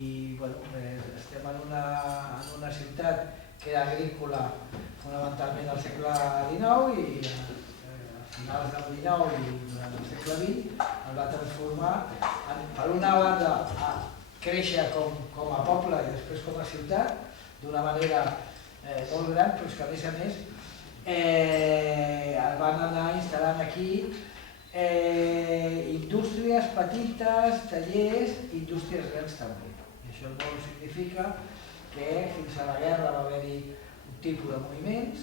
I bueno, estem en una ciutat que era agrícola fonamentalment al segle XIX i a finals del XIX i durant el segle XX es va transformar per una banda a créixer com a poble i després com a ciutat d'una manera molt gran, però és que a més es van anar instal·lant aquí indústries petites, tallers i indústries grans també. I això no significa que fins a la guerra va haver-hi un tipus de moviments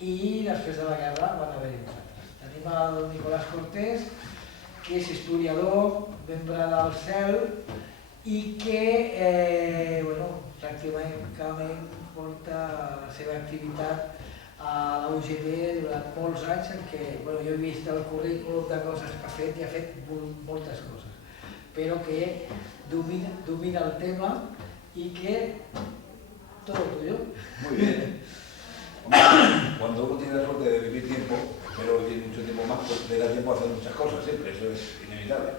i després de la guerra van haver-hi uns altres. Tenim el Nicolás Cortés, que és historiador, membre del CEL i que pràcticament porta la seva activitat a la UGT durant molts anys en què jo he vist el currículum de coses que ha fet i ha fet moltes coses, però que domina el tema y que todo tuyo. Muy bien. Cuando uno tiene la suerte de vivir tiempo, pero vivir mucho tiempo más, pues le da tiempo a hacer muchas cosas siempre, eso es inevitable.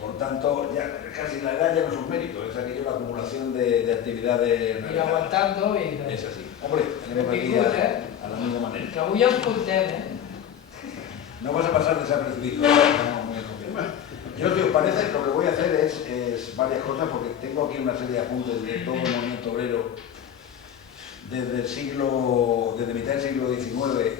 Por tanto, ya casi la edad ya no es un mérito, es aquello la acumulación de actividades. Ir aguantando y... Es así. Hombre, tenemos aquí a la misma manera. Que avui ens contem, No vas a pasar desapercibido. Yo, si os parece, lo que voy a hacer es varias cosas, porque tengo aquí una serie de apuntes de todo el movimiento obrero desde mitad del siglo XIX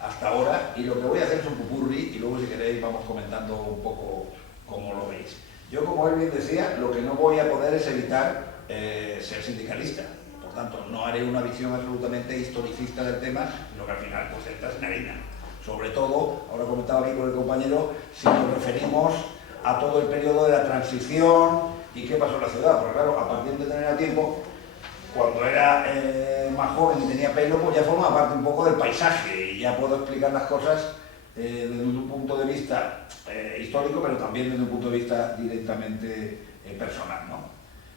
hasta ahora, y lo que voy a hacer es un popurrí, y luego si queréis vamos comentando un poco cómo lo veis. Yo, como él bien decía, lo que no voy a poder es evitar ser sindicalista. Por tanto, no haré una visión absolutamente historicista del tema, sino que al final pues entras en harina. Sobre todo, ahora comentaba aquí con el compañero, si nos referimos a todo el periodo de la transición y qué pasó en la ciudad. Porque claro, a partir de tener tiempo, cuando era más joven y tenía pelo, pues ya formaba parte un poco del paisaje y ya puedo explicar las cosas desde un punto de vista histórico, pero también desde un punto de vista directamente personal, ¿no?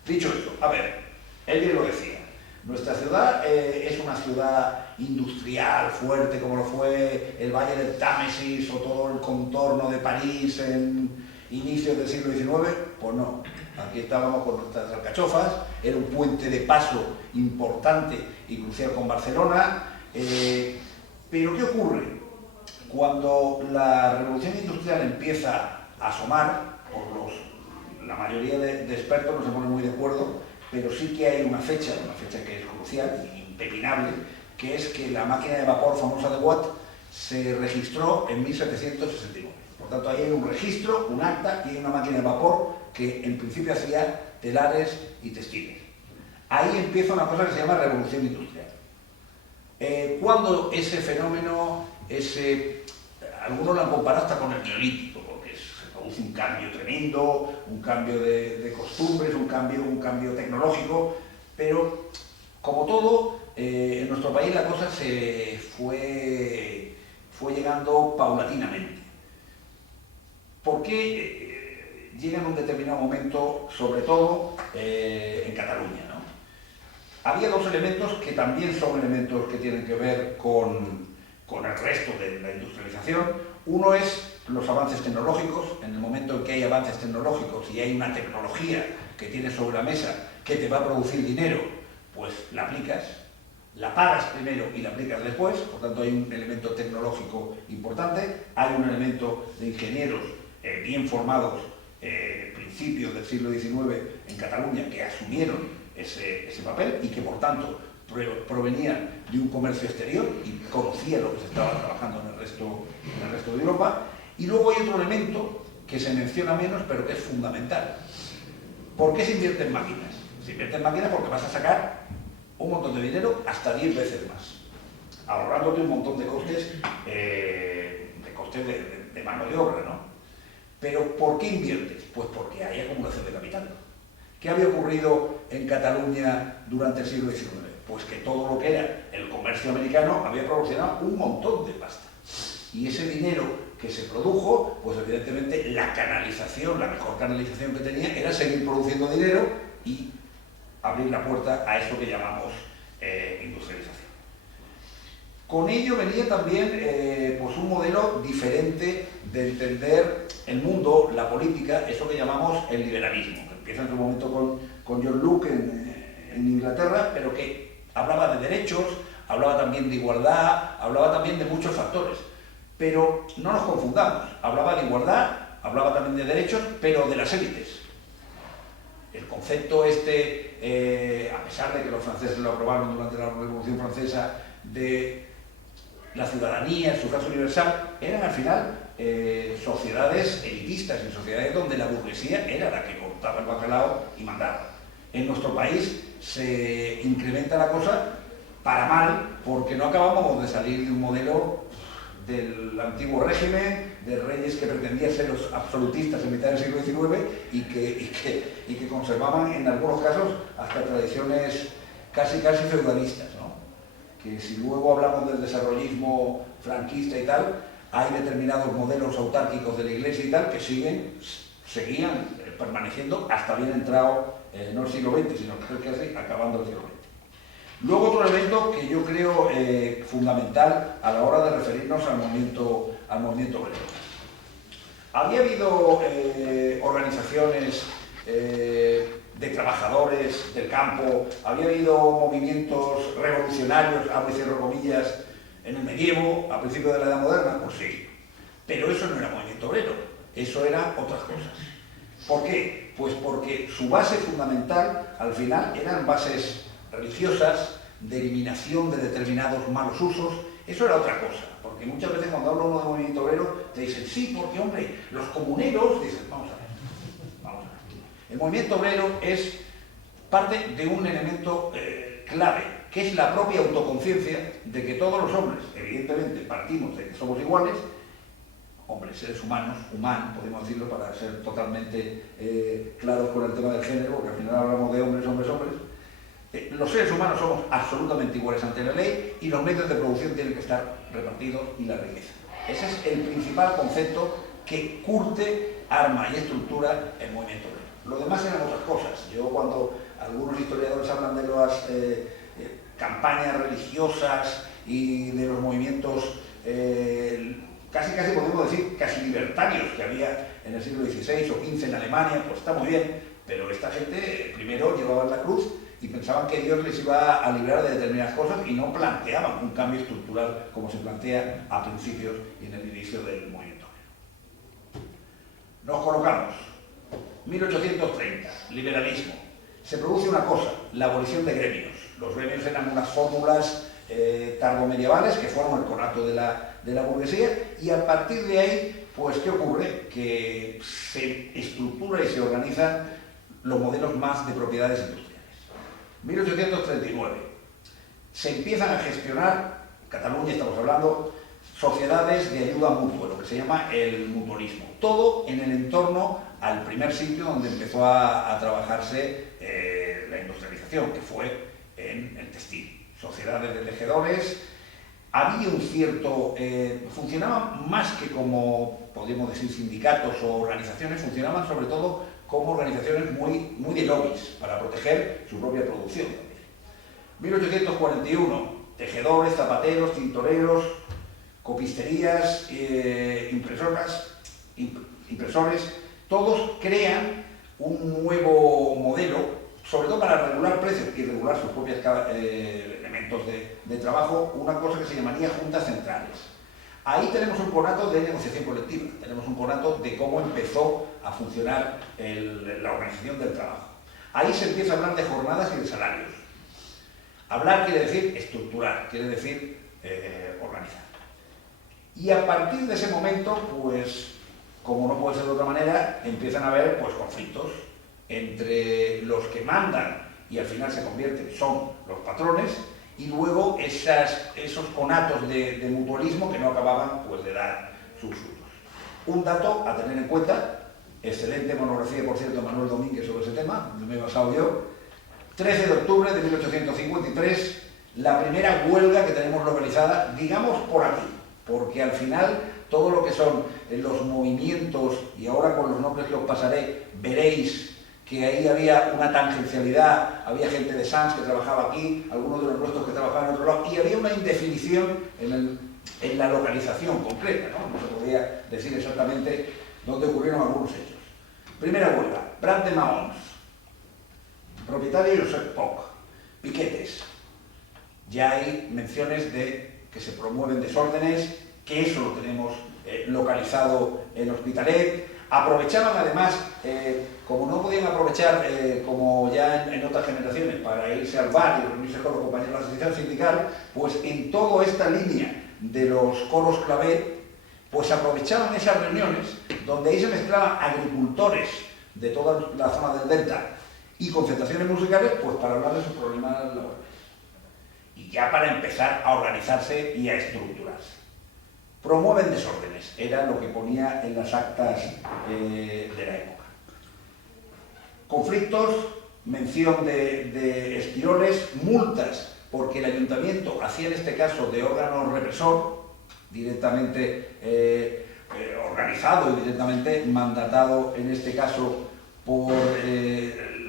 Dicho esto, a ver, él bien lo decía, nuestra ciudad es una ciudad industrial, fuerte, como lo fue el Valle del Támesis o todo el contorno de París en inicios del siglo XIX, pues no. Aquí estábamos con nuestras alcachofas, era un puente de paso importante y crucial con Barcelona, pero ¿qué ocurre? Cuando la revolución industrial empieza a asomar, la mayoría de expertos no se ponen muy de acuerdo, pero sí que hay una fecha que es crucial e impepinable, que es que la máquina de vapor famosa de Watt se registró en 1769. Por tanto, ahí hay un registro, un acta y hay una máquina de vapor que en principio hacía telares y textiles. Ahí empieza una cosa que se llama revolución industrial. Cuando ese fenómeno, algunos lo han comparado hasta con el neolítico, porque se produce un cambio tremendo, un cambio de costumbres, un cambio tecnológico, pero como todo, en nuestro país la cosa se fue llegando paulatinamente. ¿Por qué llega en un determinado momento, sobre todo en Cataluña, ¿no? Había dos elementos que también son elementos que tienen que ver con el resto de la industrialización. Uno es los avances tecnológicos. En el momento en que hay avances tecnológicos y hay una tecnología que tienes sobre la mesa que te va a producir dinero, pues la aplicas, la pagas primero y la aplicas después. Por tanto, hay un elemento tecnológico importante, hay un elemento de ingenieros bien formados principios del siglo XIX en Cataluña que asumieron ese papel y que por tanto provenían de un comercio exterior y conocían lo que se estaba trabajando en el resto de Europa. Y luego hay otro elemento que se menciona menos pero que es fundamental. ¿Por qué se invierte en máquinas? Se invierte en máquinas porque vas a sacar un montón de dinero, hasta 10 veces más, ahorrándote un montón de costes de mano de obra, ¿no? Pero ¿por qué inviertes? Pues porque hay acumulación de capital. ¿Qué había ocurrido en Cataluña durante el siglo XIX? Pues que todo lo que era el comercio americano había proporcionado un montón de pasta. Y ese dinero que se produjo, pues evidentemente la mejor canalización que tenía era seguir produciendo dinero y abrir la puerta a eso que llamamos industrialización. Con ello venía también pues un modelo diferente de entender el mundo, la política, eso que llamamos el liberalismo, que empieza en su momento John Locke en Inglaterra, pero que hablaba de derechos, hablaba también de igualdad, hablaba también de muchos factores. Pero no nos confundamos, hablaba de igualdad, hablaba también de derechos, pero de las élites. El concepto a pesar de que los franceses lo aprobaron durante la Revolución Francesa, de la ciudadanía, el sufragio universal, eran al final sociedades elitistas y sociedades donde la burguesía era la que cortaba el bacalao y mandaba. En nuestro país se incrementa la cosa para mal, porque no acabamos de salir de un modelo del antiguo régimen, de reyes que pretendían ser los absolutistas en mitad del siglo XIX y que conservaban en algunos casos hasta tradiciones casi feudalistas, ¿no? Que si luego hablamos del desarrollismo franquista y tal, hay determinados modelos autárquicos de la Iglesia y tal que seguían permaneciendo hasta bien entrado, no el siglo XX, sino casi acabando el siglo XX. Luego otro elemento que yo creo fundamental a la hora de referirnos al movimiento obrero. Había habido organizaciones de trabajadores del campo, había habido movimientos revolucionarios, abro y cierro comillas, en el medievo, a principios de la Edad Moderna, pues sí, pero eso no era movimiento obrero, eso era otras cosas. ¿Por qué? Pues porque su base fundamental, al final, eran bases religiosas, de eliminación de determinados malos usos. Eso era otra cosa, porque muchas veces cuando habla uno de movimiento obrero te dicen, sí, porque hombre, los comuneros, dicen, vamos a ver. El movimiento obrero es parte de un elemento clave, que es la propia autoconciencia de que todos los hombres, evidentemente, partimos de que somos iguales, hombres, seres humanos, podemos decirlo para ser totalmente claros con el tema del género, porque al final hablamos de hombres, hombres. Los seres humanos somos absolutamente iguales ante la ley y los medios de producción tienen que estar repartidos y la riqueza. Ese es el principal concepto que curte, arma y estructura el movimiento obrero. Lo demás eran otras cosas. Yo cuando algunos historiadores hablan de las campañas religiosas y de los movimientos casi podemos decir casi libertarios que había en el siglo XVI o XV en Alemania, pues está muy bien, pero esta gente primero llevaban la cruz y pensaban que Dios les iba a librar de determinadas cosas y no planteaban un cambio estructural como se plantea a principios y en el inicio del movimiento. Nos colocamos. 1830, liberalismo. Se produce una cosa, la abolición de gremios. Los gremios eran unas fórmulas tardomedievales que forman el conato de la burguesía y a partir de ahí, pues ¿qué ocurre? Que se estructura y se organizan los modelos más de propiedades industriales. 1839, se empiezan a gestionar, en Cataluña estamos hablando, sociedades de ayuda mutua, lo que se llama el mutualismo. Todo en el entorno al primer sitio donde empezó a trabajarse la industrialización, que fue en el textil. Sociedades de tejedores, había un cierto... funcionaban más que como, podríamos decir, sindicatos o organizaciones, funcionaban sobre todo como organizaciones muy de lobbies, para proteger su propia producción. 1841, tejedores, zapateros, tintoreros, copisterías, impresores, todos crean un nuevo modelo, sobre todo para regular precios y regular sus propios elementos de trabajo, una cosa que se llamaría juntas centrales. Ahí tenemos un conato de negociación colectiva, tenemos un conato de cómo empezó a funcionar la organización del trabajo. Ahí se empieza a hablar de jornadas y de salarios. Hablar quiere decir estructurar, quiere decir organizar. Y a partir de ese momento, pues, como no puede ser de otra manera, empiezan a haber pues, conflictos entre los que mandan y al final se convierten, son los patrones, y luego esos conatos de mutualismo que no acababan pues, de dar sus frutos. Un dato a tener en cuenta, excelente monografía, por cierto, Manuel Domínguez sobre ese tema, donde me he basado yo, 13 de octubre de 1853, la primera huelga que tenemos localizada, digamos por aquí, porque al final todo lo que son los movimientos, y ahora con los nombres que os pasaré, veréis que ahí había una tangencialidad, había gente de Sants que trabajaba aquí, algunos de los nuestros que trabajaban en otro lado, y había una indefinición en la localización concreta, ¿no? No se podía decir exactamente dónde ocurrieron algunos hechos. Primera huelga, Prat de Mahons. Propietario Josep Poch. Piquetes. Ya hay menciones de que se promueven desórdenes, que eso lo tenemos localizado en Hospitalet. Aprovechaban además, como no podían aprovechar, como ya en otras generaciones, para irse al bar y reunirse con los compañeros de la asociación sindical, pues en toda esta línea de los coros clavé, pues aprovechaban esas reuniones donde ahí se mezclaban agricultores de toda la zona del delta y concentraciones musicales, pues para hablar de sus problemas laborales. Y ya para empezar a organizarse y a estructurarse. Promueven desórdenes, era lo que ponía en las actas de la época. Conflictos, mención de Esquiroles, multas, porque el ayuntamiento hacía en este caso de órgano represor, directamente organizado y directamente mandatado en este caso por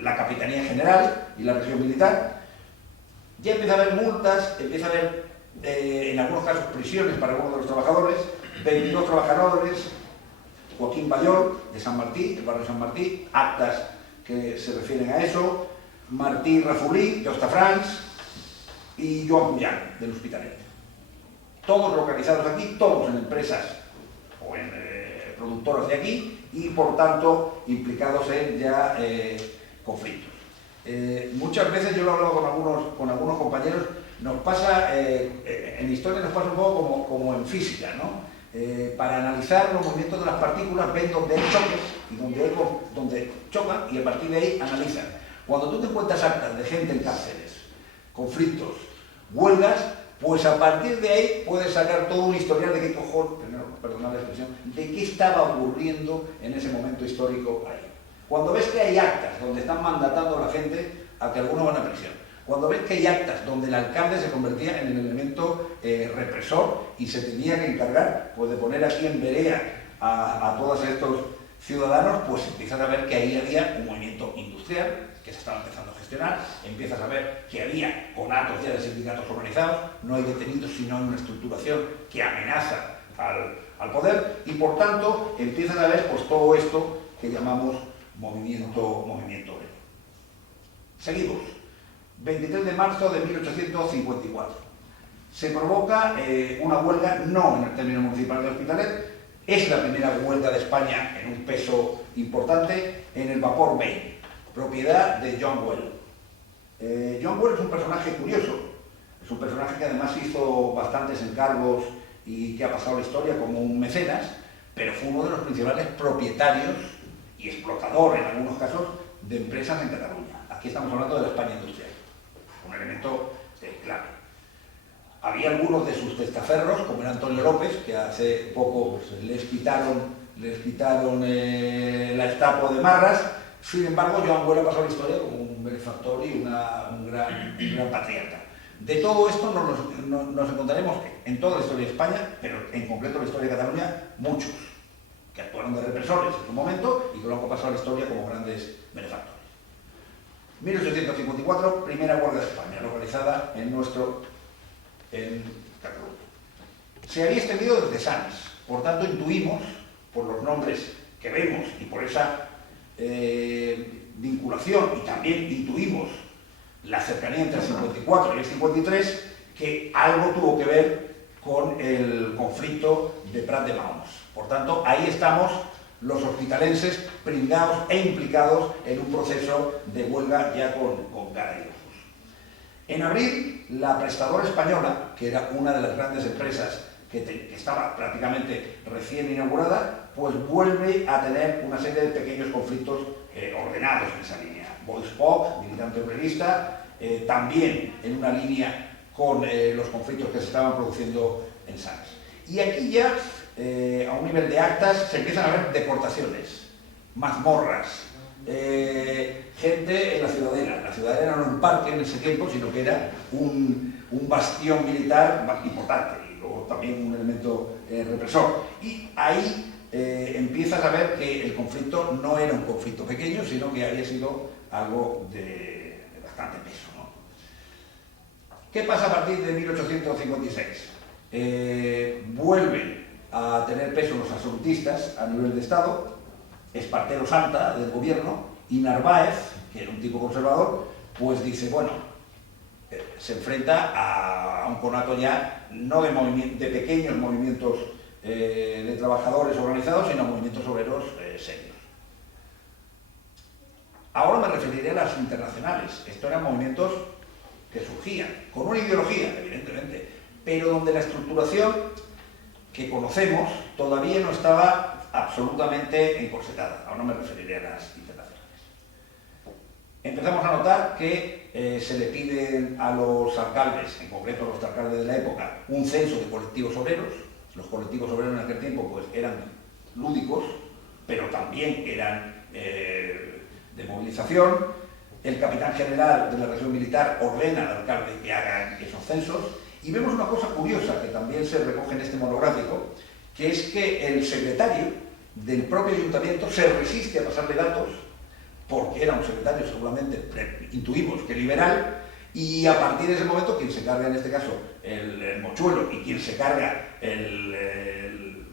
la Capitanía General y la Región Militar. Ya empieza a haber multas, empieza a haber en algunos casos prisiones para algunos de los trabajadores, 22 trabajadores, Joaquín Bayol de San Martí, el barrio de San Martí, actas que se refieren a eso, Martí Rafulí de Hostafrancs y Joan Puyán del Hospitalet. Todos localizados aquí, todos en empresas o en productoras de aquí y por tanto implicados en ya conflictos. Muchas veces yo lo he hablado con algunos compañeros, nos pasa, en historia nos pasa un poco como en física, ¿no? Para analizar los movimientos de las partículas ven donde hay choques y donde chocan y a partir de ahí analizan. Cuando tú te encuentras actas de gente en cárceles, conflictos, huelgas, pues a partir de ahí puedes sacar todo un historial de qué cojones, perdonad la expresión, de qué estaba ocurriendo en ese momento histórico ahí. Cuando ves que hay actas donde están mandatando a la gente a que algunos van a prisión, cuando ves que hay actas donde el alcalde se convertía en el elemento represor y se tenía que encargar pues, de poner aquí en vereda a todos estos ciudadanos, pues empiezas a ver que ahí había un movimiento industrial que se estaba empezando a gestionar, empiezas a ver que había conatos ya de sindicatos organizados, no hay detenidos sino hay una estructuración que amenaza al poder y por tanto empiezas a ver pues, todo esto que llamamos movimiento obrero. Seguimos. 23 de marzo de 1854. Se provoca una huelga, no en el término municipal de Hospitalet, es la primera huelga de España en un peso importante en el vapor Maine, propiedad de John Well. John Well es un personaje curioso, es un personaje que además hizo bastantes encargos y que ha pasado la historia como un mecenas, pero fue uno de los principales propietarios y explotador en algunos casos de empresas en Cataluña. Aquí estamos hablando de la España industrial, un elemento clave. Había algunos de sus testaferros, como era Antonio López, que hace poco les quitaron la estatua de Marras. Sin embargo, Joan Well ha pasado la historia como un benefactor y un gran patriarca. De todo esto nos encontraremos en toda la historia de España, pero en concreto en la historia de Cataluña, muchos que actuaron de represores en su momento y que luego han pasado a la historia como grandes benefactores. 1854, primera huelga de España, localizada en Cataluña. Se había extendido desde Sants, por tanto intuimos, por los nombres que vemos y por esa vinculación, y también intuimos la cercanía entre el 54 y el 53, que algo tuvo que ver con el conflicto de Prat de Maons. Por tanto, ahí estamos los hospitalenses pringados e implicados en un proceso de huelga ya con cara y ojos. En abril, la prestadora española, que era una de las grandes empresas que estaba prácticamente recién inaugurada, pues vuelve a tener una serie de pequeños conflictos ordenados en esa línea. Bois Poc, militante obrerista, también en una línea con los conflictos que se estaban produciendo en Sants. Y aquí ya, a un nivel de actas, se empiezan a ver deportaciones, mazmorras, gente en la Ciudadela. La Ciudadela no era un parque en ese tiempo, sino que era un bastión militar más importante y luego también un elemento represor. Y ahí empiezas a ver que el conflicto no era un conflicto pequeño, sino que había sido algo de bastante peso, ¿no? ¿Qué pasa a partir de 1856? Vuelven a tener peso los absolutistas a nivel de Estado, Espartero Santa del gobierno y Narváez, que era un tipo conservador, pues dice, bueno, se enfrenta a un conato ya no de pequeños movimientos de trabajadores organizados, sino movimientos obreros serios. Ahora me referiré a las internacionales. Estos eran movimientos que surgían, con una ideología, evidentemente, pero donde la estructuración que conocemos todavía no estaba absolutamente encorsetada. Ahora me referiré a las internacionales. Empezamos a notar que se le pide a los alcaldes, en concreto a los alcaldes de la época, un censo de colectivos obreros. Los colectivos obreros en aquel tiempo pues, eran lúdicos, pero también eran de movilización. El capitán general de la región militar ordena al alcalde que haga esos censos. Y vemos una cosa curiosa que también se recoge en este monográfico, que es que el secretario del propio ayuntamiento se resiste a pasarle datos, porque era un secretario seguramente, intuimos que liberal, y a partir de ese momento quien se carga en este caso el mochuelo y quien se carga en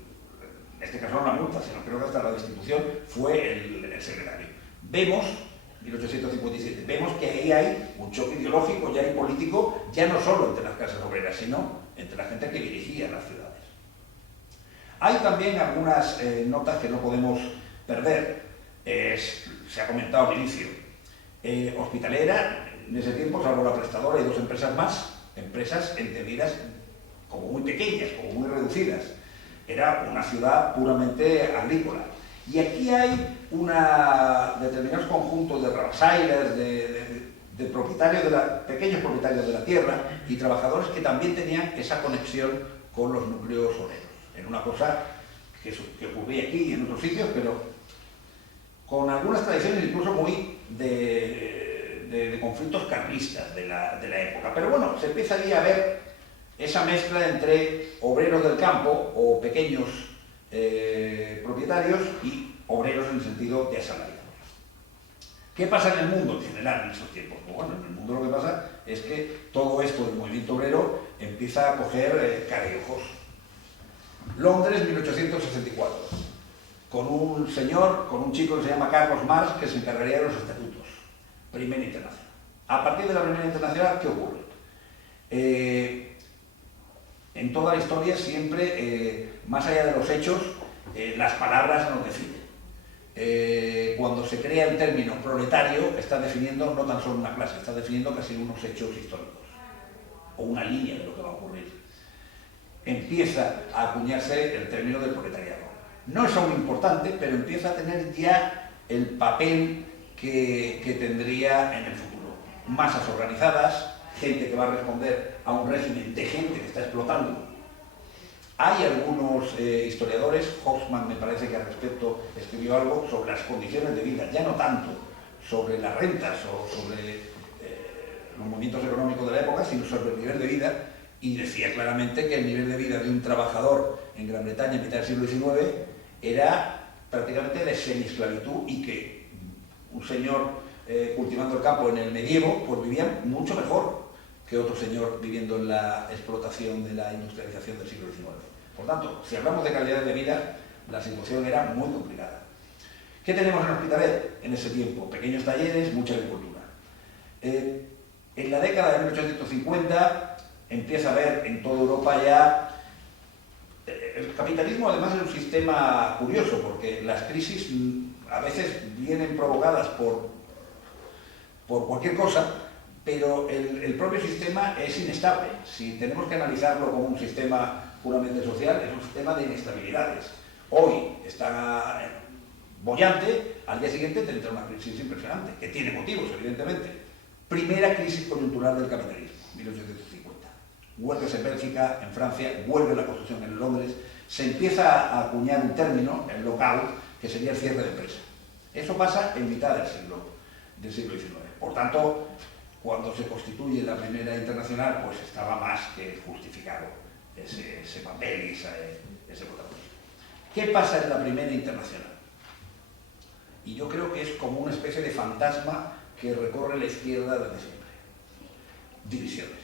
este caso no la multa, sino creo que hasta la destitución, fue el secretario. Vemos, 1857, vemos que ahí hay un choque ideológico ya y político, ya no solo entre las clases obreras, sino entre la gente que dirigía las ciudades. Hay también algunas notas que no podemos perder. Se ha comentado al inicio. Hospitalera, en ese tiempo, salvo la prestadora y dos empresas más, empresas entendidas como muy pequeñas, como muy reducidas. Era una ciudad puramente agrícola. Y aquí hay determinados conjuntos de rabasailas, de propietarios pequeños propietarios de la tierra y trabajadores que también tenían esa conexión con los núcleos obreros. Era una cosa que ocurría aquí y en otros sitios, pero con algunas tradiciones incluso muy de conflictos carlistas de la época. Pero bueno, se empieza ahí a ver esa mezcla entre obreros del campo o pequeños propietarios y obreros en el sentido de asalariados. ¿Qué pasa en el mundo en general en esos tiempos? Pues bueno, en el mundo lo que pasa es que todo esto del movimiento obrero empieza a coger cara y ojos. Londres, 1864, con un chico que se llama Carlos Marx, que se encargaría de los estatutos. Primera Internacional. A partir de la Primera Internacional, ¿qué ocurre? En toda la historia siempre, más allá de los hechos, las palabras nos definen. Cuando se crea el término proletario, está definiendo no tan solo una clase, está definiendo casi unos hechos históricos, o una línea de lo que va a ocurrir. Empieza a acuñarse el término del proletariado. No es aún importante, pero empieza a tener ya el papel que tendría en el futuro. Masas organizadas, gente que va a responder a un régimen de gente que está explotando. Hay algunos historiadores, Hoffman me parece que al respecto escribió algo sobre las condiciones de vida, ya no tanto sobre las rentas o sobre los movimientos económicos de la época, sino sobre el nivel de vida, y decía claramente que el nivel de vida de un trabajador en Gran Bretaña en mitad del siglo XIX era prácticamente de semiesclavitud y que un señor cultivando el campo en el medievo pues vivía mucho mejor que otro señor viviendo en la explotación de la industrialización del siglo XIX. Por tanto, si hablamos de calidad de vida, la situación era muy complicada. ¿Qué tenemos en Hospitalet en ese tiempo? Pequeños talleres, mucha agricultura. En la década de 1850 empieza a haber en toda Europa ya... El capitalismo además es un sistema curioso, porque las crisis a veces vienen provocadas por cualquier cosa, pero el propio sistema es inestable. Si tenemos que analizarlo como un sistema puramente social, es un sistema de inestabilidades. Hoy está boyante, al día siguiente tendrá una crisis impresionante, que tiene motivos, evidentemente. Primera crisis coyuntural del capitalismo, 1850. Huelgas en Bélgica, en Francia, huelga la construcción en Londres, se empieza a acuñar un término, el local, que sería el cierre de empresa. Eso pasa en mitad del siglo XIX. Por tanto, cuando se constituye la Primera Internacional, pues estaba más que justificado ese papel y ese protagonismo. ¿Qué pasa en la Primera Internacional? Y yo creo que es como una especie de fantasma que recorre la izquierda desde siempre. Divisiones.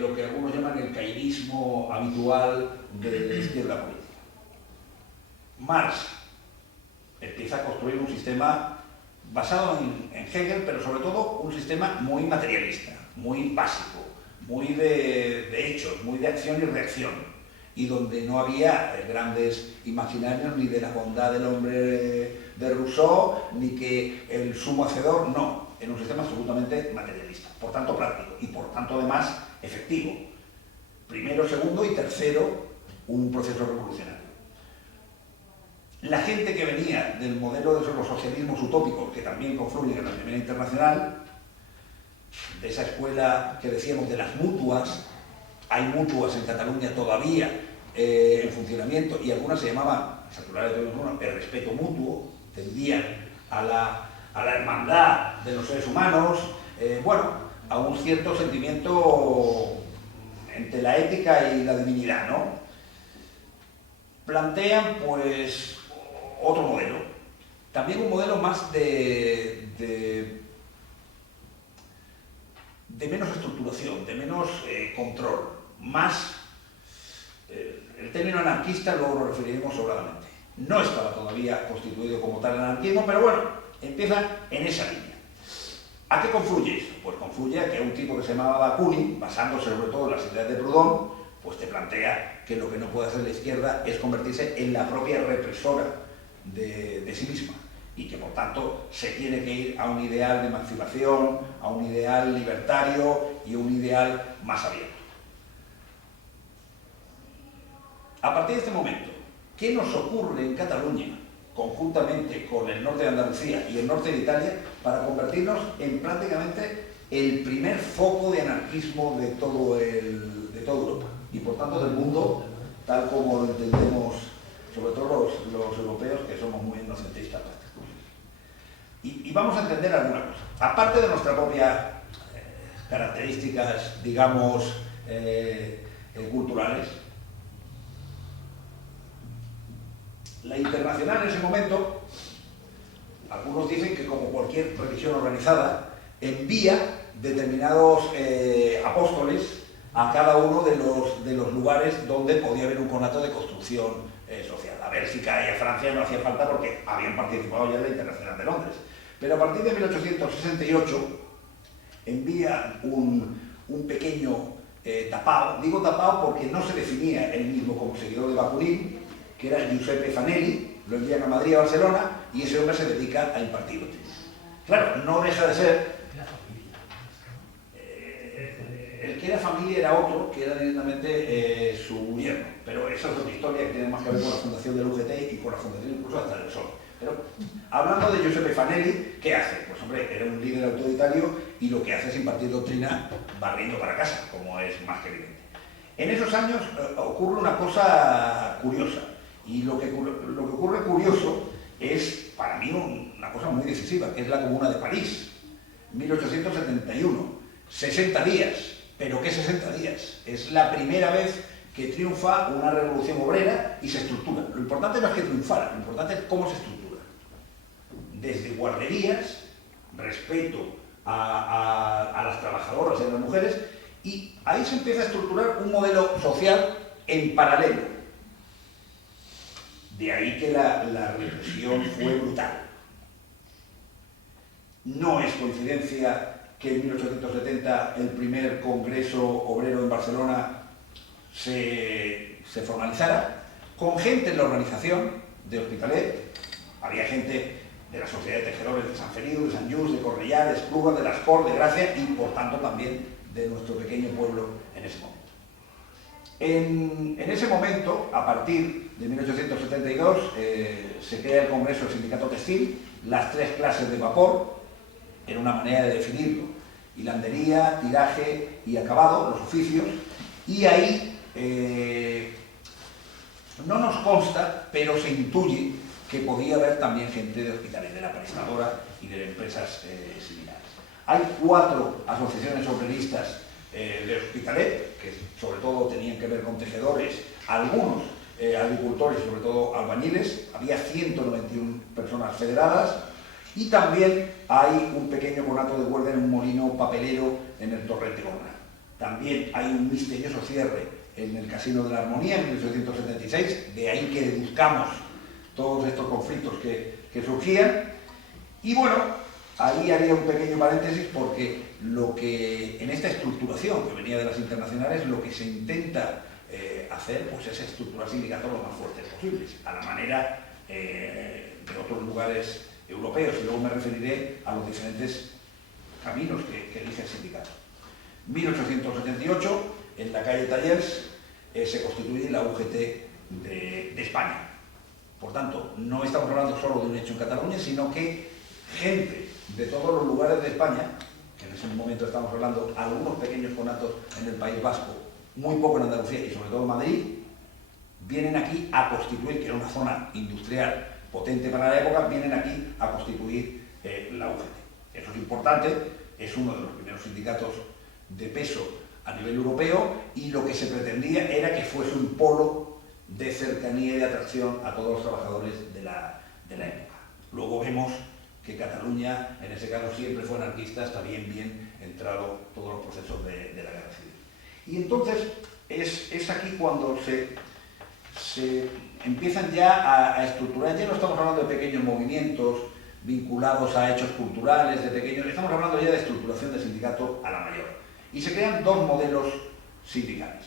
Lo que algunos llaman el cairismo habitual de la izquierda política. Marx empieza empieza a construir un sistema basado en Hegel, pero sobre todo un sistema muy materialista, muy básico, muy de hechos, muy de acción y reacción, y donde no había grandes imaginarios ni de la bondad del hombre de Rousseau, ni que el sumo hacedor, no, en un sistema absolutamente materialista, por tanto práctico y por tanto además efectivo. Primero, segundo y tercero, un proceso revolucionario. La gente que venía del modelo de los socialismos utópicos, que también confluyen en la Primera Internacional, de esa escuela que decíamos de las mutuas, hay mutuas en Cataluña todavía en funcionamiento y algunas se llamaban, el respeto mutuo, tendían a la hermandad de los seres humanos, bueno, a un cierto sentimiento entre la ética y la divinidad, ¿no? Plantean, pues, otro modelo, también un modelo más de menos estructuración, de menos control, más, el término anarquista luego lo referiremos sobradamente. No estaba todavía constituido como tal el anarquismo, pero bueno, empieza en esa línea. ¿A qué confluye eso? Pues confluye a que un tipo que se llamaba Bakunin, basándose sobre todo en las ideas de Proudhon, pues te plantea que lo que no puede hacer la izquierda es convertirse en la propia represora de sí misma, y que por tanto se tiene que ir a un ideal de emancipación, a un ideal libertario y a un ideal más abierto. A partir de este momento, ¿qué nos ocurre en Cataluña, conjuntamente con el norte de Andalucía y el norte de Italia, para convertirnos en prácticamente el primer foco de anarquismo de toda Europa y por tanto del mundo, tal como lo entendemos, sobre todo los europeos, que somos muy etnocentristas? Y vamos a entender alguna cosa. Aparte de nuestras propias características, digamos, culturales, la Internacional en ese momento, algunos dicen que como cualquier religión organizada, envía determinados apóstoles a cada uno de los lugares donde podía haber un conato de construcción social. A Bélgica y a Francia no hacía falta porque habían participado ya en la Internacional de Londres. Pero a partir de 1868 envía un pequeño tapao. Digo tapao porque no se definía él mismo como seguidor de Bakunin, que era Giuseppe Fanelli, lo envían a Madrid y a Barcelona, y ese hombre se dedica a impartir doctrina. Claro, no deja de ser... el que era familia era otro, que era directamente su yerno, pero esa es otra historia que tiene más que ver con la fundación del UGT y con la fundación incluso hasta del PSOE. Pero hablando de Giuseppe Fanelli, ¿qué hace? Pues hombre, era un líder autoritario y lo que hace es impartir doctrina barriendo para casa, como es más que evidente. En esos años ocurre una cosa curiosa, y lo que ocurre curioso es, para mí, una cosa muy decisiva, que es la Comuna de París, 1871, 60 días, pero ¿qué 60 días? Es la primera vez que triunfa una revolución obrera y se estructura. Lo importante no es que triunfara, lo importante es cómo se estructura. Desde guarderías, respeto a las trabajadoras y a las mujeres, y ahí se empieza a estructurar un modelo social en paralelo. De ahí que la represión fue brutal. No es coincidencia que en 1870 el primer congreso obrero en Barcelona se formalizara, con gente en la organización de Hospitalet. Había gente de la Sociedad de Tejedores de San Feliu, de Sant Just, de Cornellà, de Espluga, de Las Corts, de Gracia y por tanto también de nuestro pequeño pueblo en ese momento. En ese momento, a partir de 1872, se crea el Congreso del Sindicato Textil, las tres clases de vapor, era una manera de definirlo, hilandería, tiraje y acabado, los oficios, y ahí no nos consta, pero se intuye que podía haber también gente de Hospitalet, de la prestadora y de empresas similares. Hay 4 asociaciones obreristas de Hospitalet, que sobre todo tenían que ver con tejedores, algunos agricultores, sobre todo albañiles, había 191 personas federadas, y también hay un pequeño conato de huelga en un molino papelero en el Torrente Gornal. También hay un misterioso cierre en el Casino de la Armonía en 1876, de ahí que deduzcamos todos estos conflictos que que surgían. Y bueno, ahí haría un pequeño paréntesis porque lo que en esta estructuración que venía de las internacionales, lo que se intenta hacer pues es estructurar sindicatos lo más fuertes posibles, a la manera de otros lugares europeos, y luego me referiré a los diferentes caminos que elige el sindicato. 1878, en la calle Tallers, se constituye la UGT de España. Por tanto, no estamos hablando solo de un hecho en Cataluña, sino que gente de todos los lugares de España, que en ese momento estamos hablando algunos pequeños conatos en el País Vasco, muy poco en Andalucía y sobre todo en Madrid, vienen aquí a constituir, que era una zona industrial potente para la época, vienen aquí a constituir la UGT. Eso es importante, es uno de los primeros sindicatos de peso a nivel europeo, y lo que se pretendía era que fuese un polo de cercanía y de atracción a todos los trabajadores de la época. Luego vemos que Cataluña, en ese caso, siempre fue anarquista hasta bien entrado todos los procesos de la guerra civil. Y entonces es aquí cuando se empiezan ya a estructurar. Ya no estamos hablando de pequeños movimientos vinculados a hechos culturales, estamos hablando ya de estructuración de sindicato a la mayor. Y se crean dos modelos sindicales.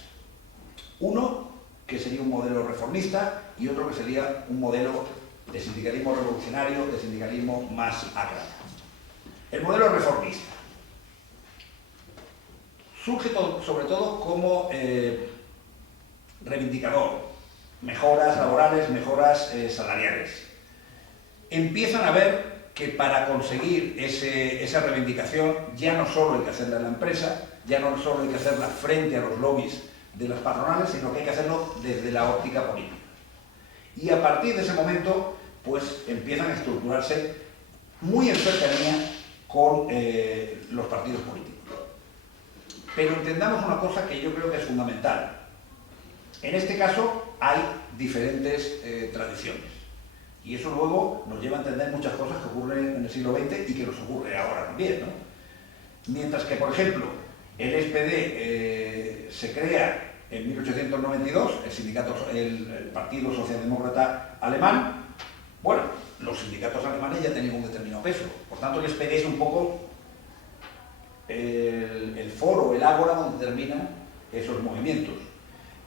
Uno, que sería un modelo reformista, y otro que sería un modelo de sindicalismo revolucionario, de sindicalismo más agrario. El modelo reformista surge sobre todo como reivindicador, mejoras laborales, mejoras salariales. Empiezan a ver que para conseguir esa reivindicación ya no solo hay que hacerla en la empresa, ya no solo hay que hacerla frente a los lobbies de las patronales, sino que hay que hacerlo desde la óptica política. Y a partir de ese momento, pues empiezan a estructurarse muy en cercanía con los partidos políticos. Pero entendamos una cosa que yo creo que es fundamental. En este caso hay diferentes tradiciones. Y eso luego nos lleva a entender muchas cosas que ocurren en el siglo XX y que nos ocurre ahora también, ¿no? Mientras que, por ejemplo, el SPD se crea en 1892, el Partido Socialdemócrata Alemán, bueno, los sindicatos alemanes ya tenían un determinado peso. Por tanto, el SPD es un poco el foro, el ágora donde terminan esos movimientos.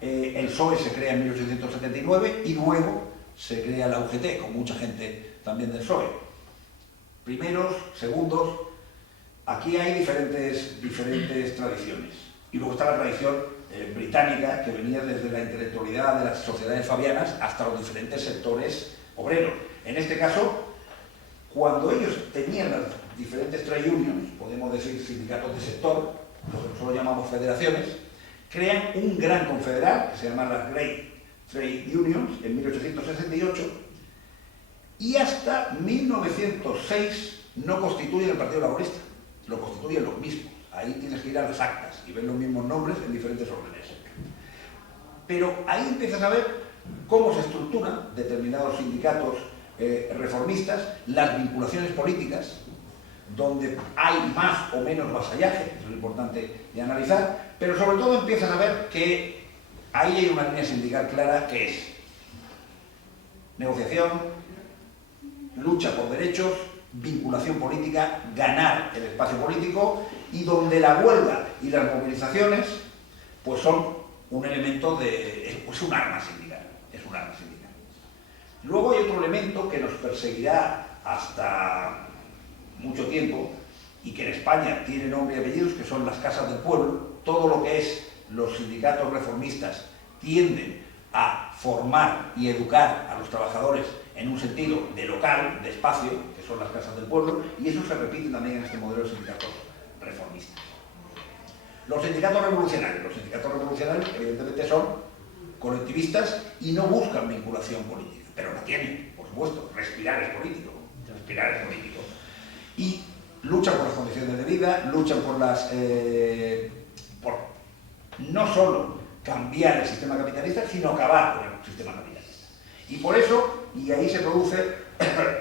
El PSOE se crea en 1879 y luego se crea la UGT, con mucha gente también del PSOE. Primeros, segundos, aquí hay diferentes tradiciones. Y luego está la tradición británica, que venía desde la intelectualidad de las sociedades fabianas hasta los diferentes sectores obreros. En este caso, cuando ellos tenían las diferentes trade unions, podemos decir sindicatos de sector, lo que nosotros llamamos federaciones, crean un gran confederal, que se llama las Great Trade Unions, en 1868, y hasta 1906 no constituyen el Partido Laborista, lo constituyen los mismos. Ahí tienes que ir a las actas y ver los mismos nombres en diferentes órdenes. Pero ahí empiezas a ver cómo se estructuran determinados sindicatos reformistas, las vinculaciones políticas, donde hay más o menos vasallaje, eso es lo importante de analizar, pero sobre todo empiezan a ver que ahí hay una línea sindical clara, que es negociación, lucha por derechos, vinculación política, ganar el espacio político, y donde la huelga y las movilizaciones pues son un elemento es un arma sindical, Luego hay otro elemento que nos perseguirá hasta mucho tiempo y que en España tiene nombre y apellidos, que son las casas del pueblo. Todo lo que es los sindicatos reformistas tienden a formar y educar a los trabajadores en un sentido de local, de espacio, que son las casas del pueblo, y eso se repite también en este modelo de sindicatos reformistas. Los sindicatos revolucionarios evidentemente son colectivistas y no buscan vinculación política, pero la tienen, por supuesto. Respirar es político, y luchan por las condiciones de vida, luchan por no solo cambiar el sistema capitalista, sino acabar con el sistema capitalista. Y por eso, y ahí se produce,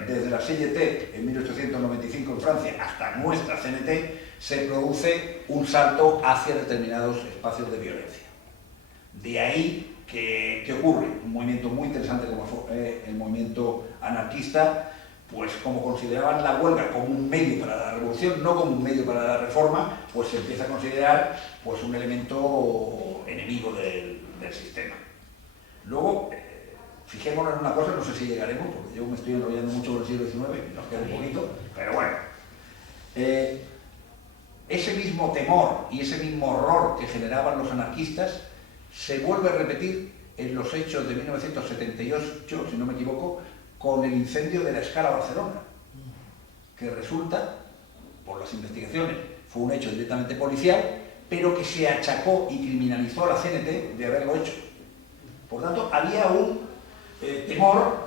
desde la CGT en 1895 en Francia hasta nuestra CNT, se produce un salto hacia determinados espacios de violencia. De ahí que ocurre un movimiento muy interesante como fue el movimiento anarquista, pues como consideraban la huelga como un medio para la revolución, no como un medio para la reforma, pues se empieza a considerar pues un elemento enemigo del sistema. Luego, fijémonos en una cosa, no sé si llegaremos, porque yo me estoy enrollando mucho con el siglo XIX, nos queda un poquito, pero bueno. Ese mismo temor y ese mismo horror que generaban los anarquistas se vuelve a repetir en los hechos de 1978, si no me equivoco, con el incendio de la Escala Barcelona, que resulta, por las investigaciones, fue un hecho directamente policial, pero que se achacó y criminalizó a la CNT de haberlo hecho. Por tanto, había un temor.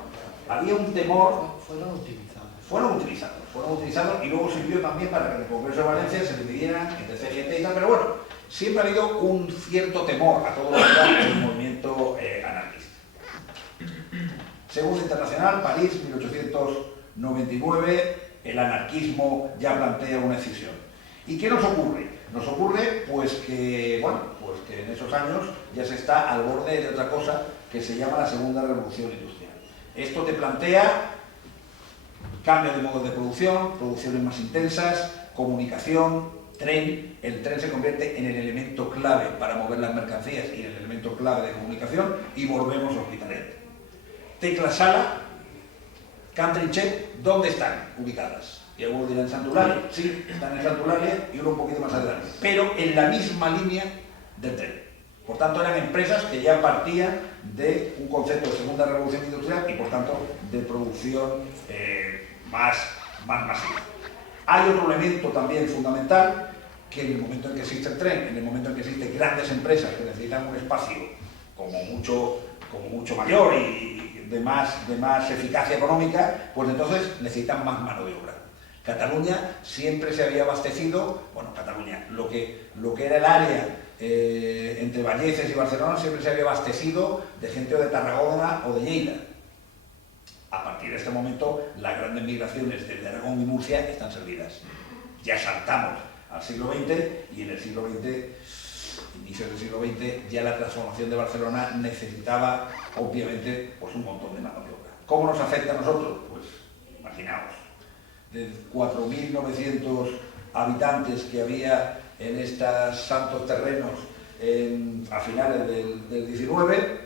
Fueron utilizados y luego sirvió también para que en el Congreso de Valencia se dividieran entre CGT y tal, pero bueno, siempre ha habido un cierto temor a todo lo que era el movimiento anarquista. Segunda Internacional, París, 1899, el anarquismo ya plantea una escisión. ¿Y qué nos ocurre? Nos ocurre pues que, bueno, pues que en esos años ya se está al borde de otra cosa que se llama la Segunda Revolución Industrial. Esto te plantea cambio de modos de producción, producciones más intensas, comunicación, tren. El tren se convierte en el elemento clave para mover las mercancías y en el elemento clave de comunicación, y volvemos a Hospitalet. Tecla Sala, Country Chef, ¿dónde están ubicadas? Y algunos dirán Santularia. Sí, están en Santularia y uno un poquito más adelante, pero en la misma línea del tren. Por tanto, eran empresas que ya partían de un concepto de segunda revolución industrial y, por tanto, de producción más masiva. Hay otro elemento también fundamental, que en el momento en que existe el tren, en el momento en que existen grandes empresas que necesitan un espacio como mucho mayor y de más eficacia económica, pues entonces necesitan más mano de obra. Cataluña siempre se había abastecido, bueno, Cataluña, lo que era el área entre Valleces y Barcelona siempre se había abastecido de gente o de Tarragona o de Lleida. A partir de este momento, las grandes migraciones desde Aragón y Murcia están servidas. Ya saltamos al siglo XX y en el siglo XX, inicios del siglo XX, ya la transformación de Barcelona necesitaba, obviamente, pues un montón de mano de obra. ¿Cómo nos afecta a nosotros? Pues, imaginaos, de 4.900 habitantes que había en estos santos terrenos a finales del 19,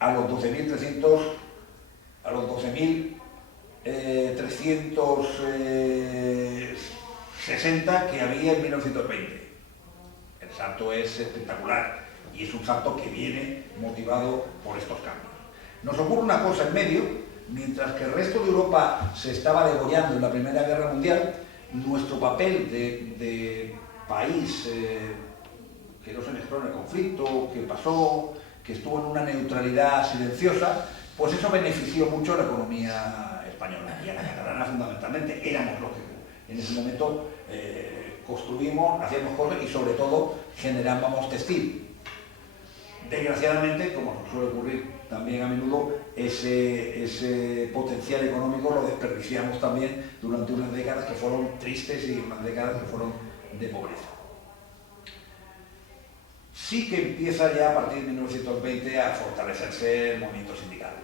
a los 12.360 que había en 1920. El salto es espectacular y es un salto que viene motivado por estos cambios. Nos ocurre una cosa en medio: mientras que el resto de Europa se estaba degollando en la Primera Guerra Mundial, nuestro papel de país que no se mezcló en el conflicto, que pasó, que estuvo en una neutralidad silenciosa, pues eso benefició mucho a la economía española y a la catalana fundamentalmente. Éramos los que en ese momento construimos, hacíamos cosas y sobre todo generábamos textil. Desgraciadamente, como suele ocurrir también a menudo, ese potencial económico lo desperdiciamos también durante unas décadas que fueron tristes y unas décadas que fueron de pobreza. Sí que empieza ya a partir de 1920 a fortalecerse el movimiento sindical.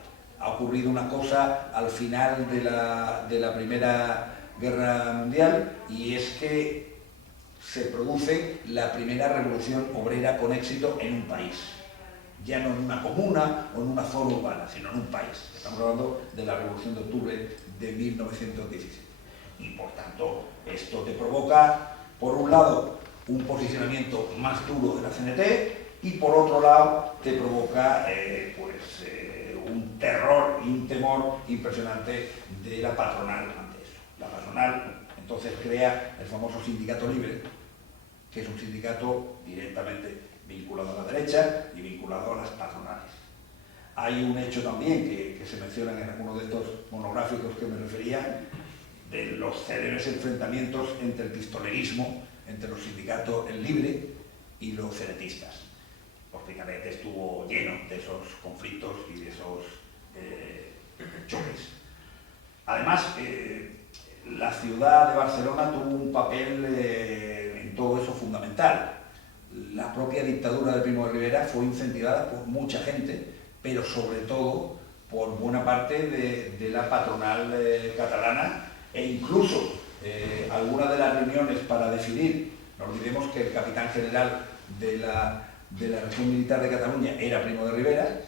Ha ocurrido una cosa al final de la Primera Guerra Mundial, y es que se produce la primera revolución obrera con éxito en un país. Ya no en una comuna o en una zona urbana, sino en un país. Estamos hablando de la Revolución de Octubre de 1917. Y por tanto, esto te provoca, por un lado, un posicionamiento más duro de la CNT, y por otro lado, te provoca un terror y un temor impresionante de la patronal ante eso. La patronal entonces crea el famoso Sindicato Libre, que es un sindicato directamente vinculado a la derecha y vinculado a las patronales. Hay un hecho también que se menciona en algunos de estos monográficos que me refería, de los célebres enfrentamientos entre el pistolerismo, entre los sindicatos El Libre y los cenetistas. Hospitalet estuvo lleno de esos conflictos y de esos choques. Además, la ciudad de Barcelona tuvo un papel en todo eso fundamental. La propia dictadura de Primo de Rivera fue incentivada por mucha gente, pero sobre todo por buena parte de la patronal catalana, e incluso algunas de las reuniones para definir, no olvidemos que el capitán general de la región militar de Cataluña era Primo de Rivera,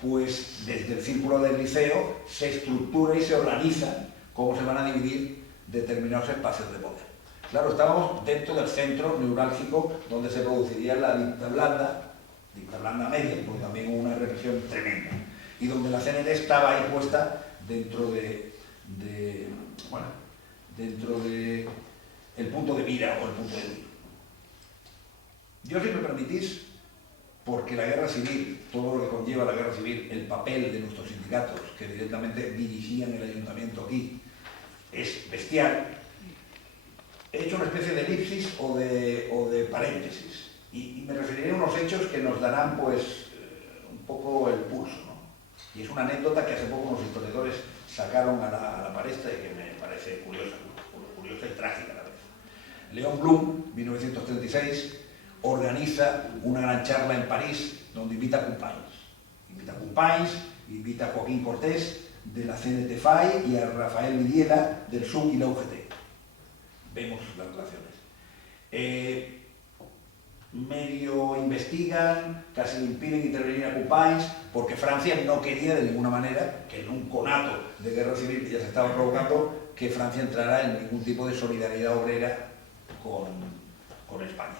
pues desde el círculo del Liceo se estructura y se organiza cómo se van a dividir determinados espacios de poder. Claro, estábamos dentro del centro neurálgico donde se produciría la dicta blanda media, porque también hubo una represión tremenda, y donde la CNT estaba ahí puesta dentro de el punto de mira o el punto de mira. Yo, si me permitís, porque la guerra civil, todo lo que conlleva la guerra civil, el papel de nuestros sindicatos que directamente dirigían el ayuntamiento aquí, es bestial, he hecho una especie de elipsis o de paréntesis, y me referiré a unos hechos que nos darán pues un poco el pulso, ¿no? Y es una anécdota que hace poco unos historiadores sacaron a la palestra y que me parece curiosa y trágica a la vez. Leon Blum, 1936, organiza una gran charla en París donde invita a Companys, invita a Joaquín Cortés de la CNT-FAI y a Rafael Vidiela del SUC y la UGT. Vemos las relaciones. Medio investigan, casi le impiden intervenir a Companys porque Francia no quería de ninguna manera que en un conato de guerra civil que ya se estaba provocando, que Francia entrara en ningún tipo de solidaridad obrera con España.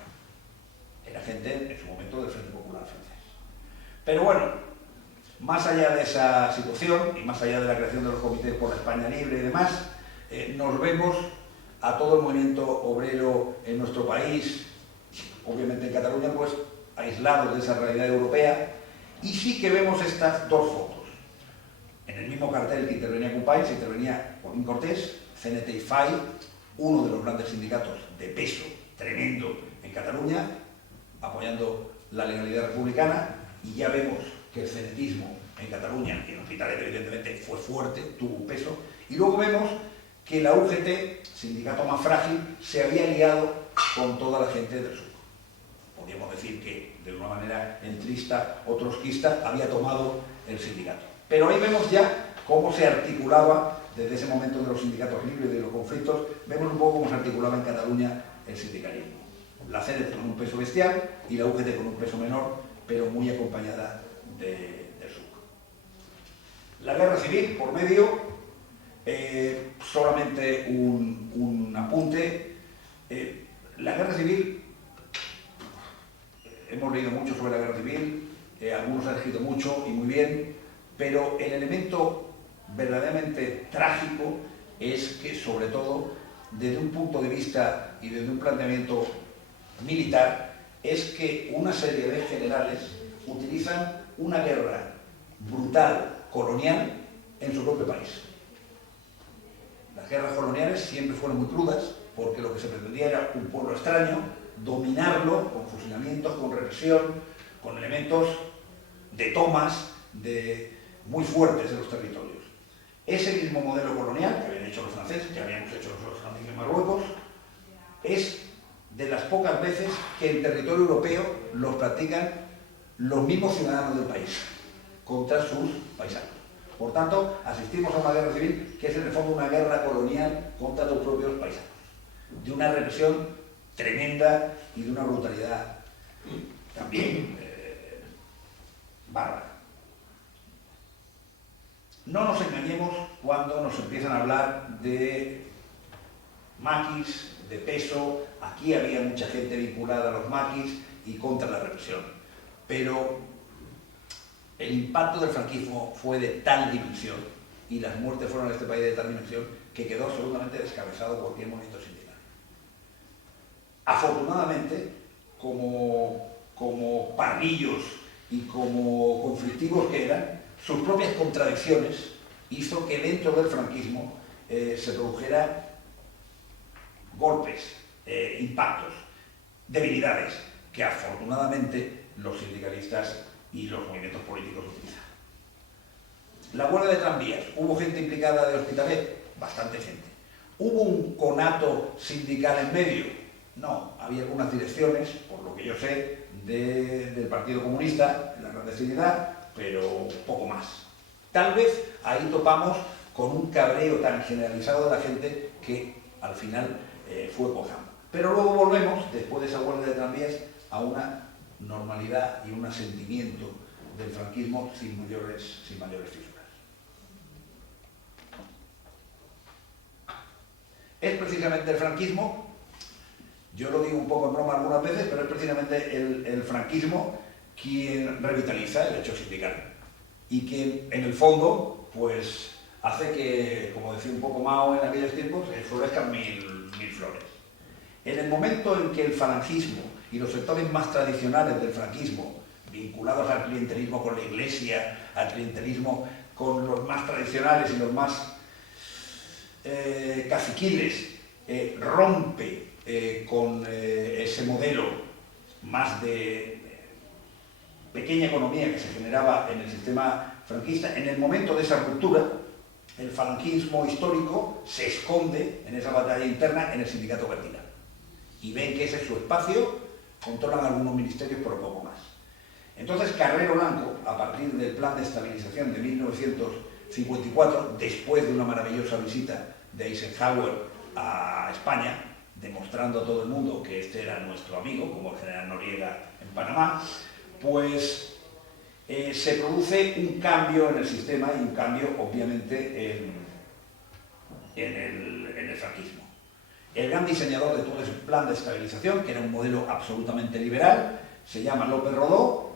Era gente en su momento del Frente Popular francés. Pero bueno, más allá de esa situación y más allá de la creación de los comités por la España Libre y demás, nos vemos a todo el movimiento obrero en nuestro país, obviamente en Cataluña, pues aislados de esa realidad europea, y sí que vemos estas dos fotos. En el mismo cartel que intervenía Companys, intervenía Joaquín Cortés, CNT y FAI, uno de los grandes sindicatos de peso tremendo en Cataluña, apoyando la legalidad republicana, y ya vemos que el cenetismo en Cataluña y en Hospitalet evidentemente fue fuerte, tuvo un peso, y luego vemos que la UGT, sindicato más frágil, se había liado con toda la gente del sur. Podríamos decir que de una manera entrista o trotskista había tomado el sindicato. Pero ahí vemos ya cómo se articulaba desde ese momento de los sindicatos libres y de los conflictos, vemos un poco cómo se articulaba en Cataluña el sindicalismo. La CNT con un peso bestial y la UGT con un peso menor, pero muy acompañada del SUC. La guerra civil, por medio, solamente un apunte. La guerra civil, hemos leído mucho sobre la guerra civil, algunos han escrito mucho y muy bien, pero el elemento verdaderamente trágico es que, sobre todo, desde un punto de vista y desde un planteamiento militar, es que una serie de generales utilizan una guerra brutal, colonial, en su propio país. Las guerras coloniales siempre fueron muy crudas, porque lo que se pretendía era un pueblo extraño, dominarlo con fusilamientos, con represión, con elementos de tomas muy fuertes de los territorios. Ese mismo modelo colonial que habían hecho los franceses, que habíamos hecho nosotros también en Marruecos, es de las pocas veces que en territorio europeo los practican los mismos ciudadanos del país contra sus paisanos. Por tanto, asistimos a una guerra civil que es en el fondo una guerra colonial contra los propios paisanos, de una represión tremenda y de una brutalidad también bárbara. No nos engañemos cuando nos empiezan a hablar de maquis, de peso. Aquí había mucha gente vinculada a los maquis y contra la represión, pero el impacto del franquismo fue de tal dimensión y las muertes fueron en este país de tal dimensión que quedó absolutamente descabezado cualquier movimiento sindical. Afortunadamente, como parrillos y como conflictivos que eran, sus propias contradicciones hizo que dentro del franquismo se produjeran golpes, impactos, debilidades que afortunadamente los sindicalistas y los movimientos políticos utilizaron. La huelga de tranvías, ¿hubo gente implicada de Hospitalet? Bastante gente. ¿Hubo un conato sindical en medio? No, había algunas direcciones, por lo que yo sé, del Partido Comunista, de la clandestinidad, pero poco más. Tal vez ahí topamos con un cabreo tan generalizado de la gente que al final fue cuajando. Pero luego volvemos, después de esa huelga de tranvías, a una normalidad y un asentimiento del franquismo sin mayores fisuras. Es precisamente el franquismo, yo lo digo un poco en broma algunas veces, pero es precisamente el franquismo quien revitaliza el hecho sindical y quien en el fondo pues hace que, como decía un poco Mao en aquellos tiempos, florezcan mil flores. En el momento en que el falangismo y los sectores más tradicionales del franquismo, vinculados al clientelismo con la Iglesia, al clientelismo con los más tradicionales y los más caciquiles, rompe con ese modelo más de pequeña economía que se generaba en el sistema franquista, en el momento de esa ruptura, el falangismo histórico se esconde en esa batalla interna en el sindicato vertical. Y ven que ese es su espacio, controlan algunos ministerios, pero poco más. Entonces Carrero Blanco, a partir del plan de estabilización de 1954, después de una maravillosa visita de Eisenhower a España, demostrando a todo el mundo que este era nuestro amigo, como el general Noriega en Panamá, pues se produce un cambio en el sistema y un cambio, obviamente, en el franquismo. El gran diseñador de todo ese plan de estabilización, que era un modelo absolutamente liberal, se llama López Rodó,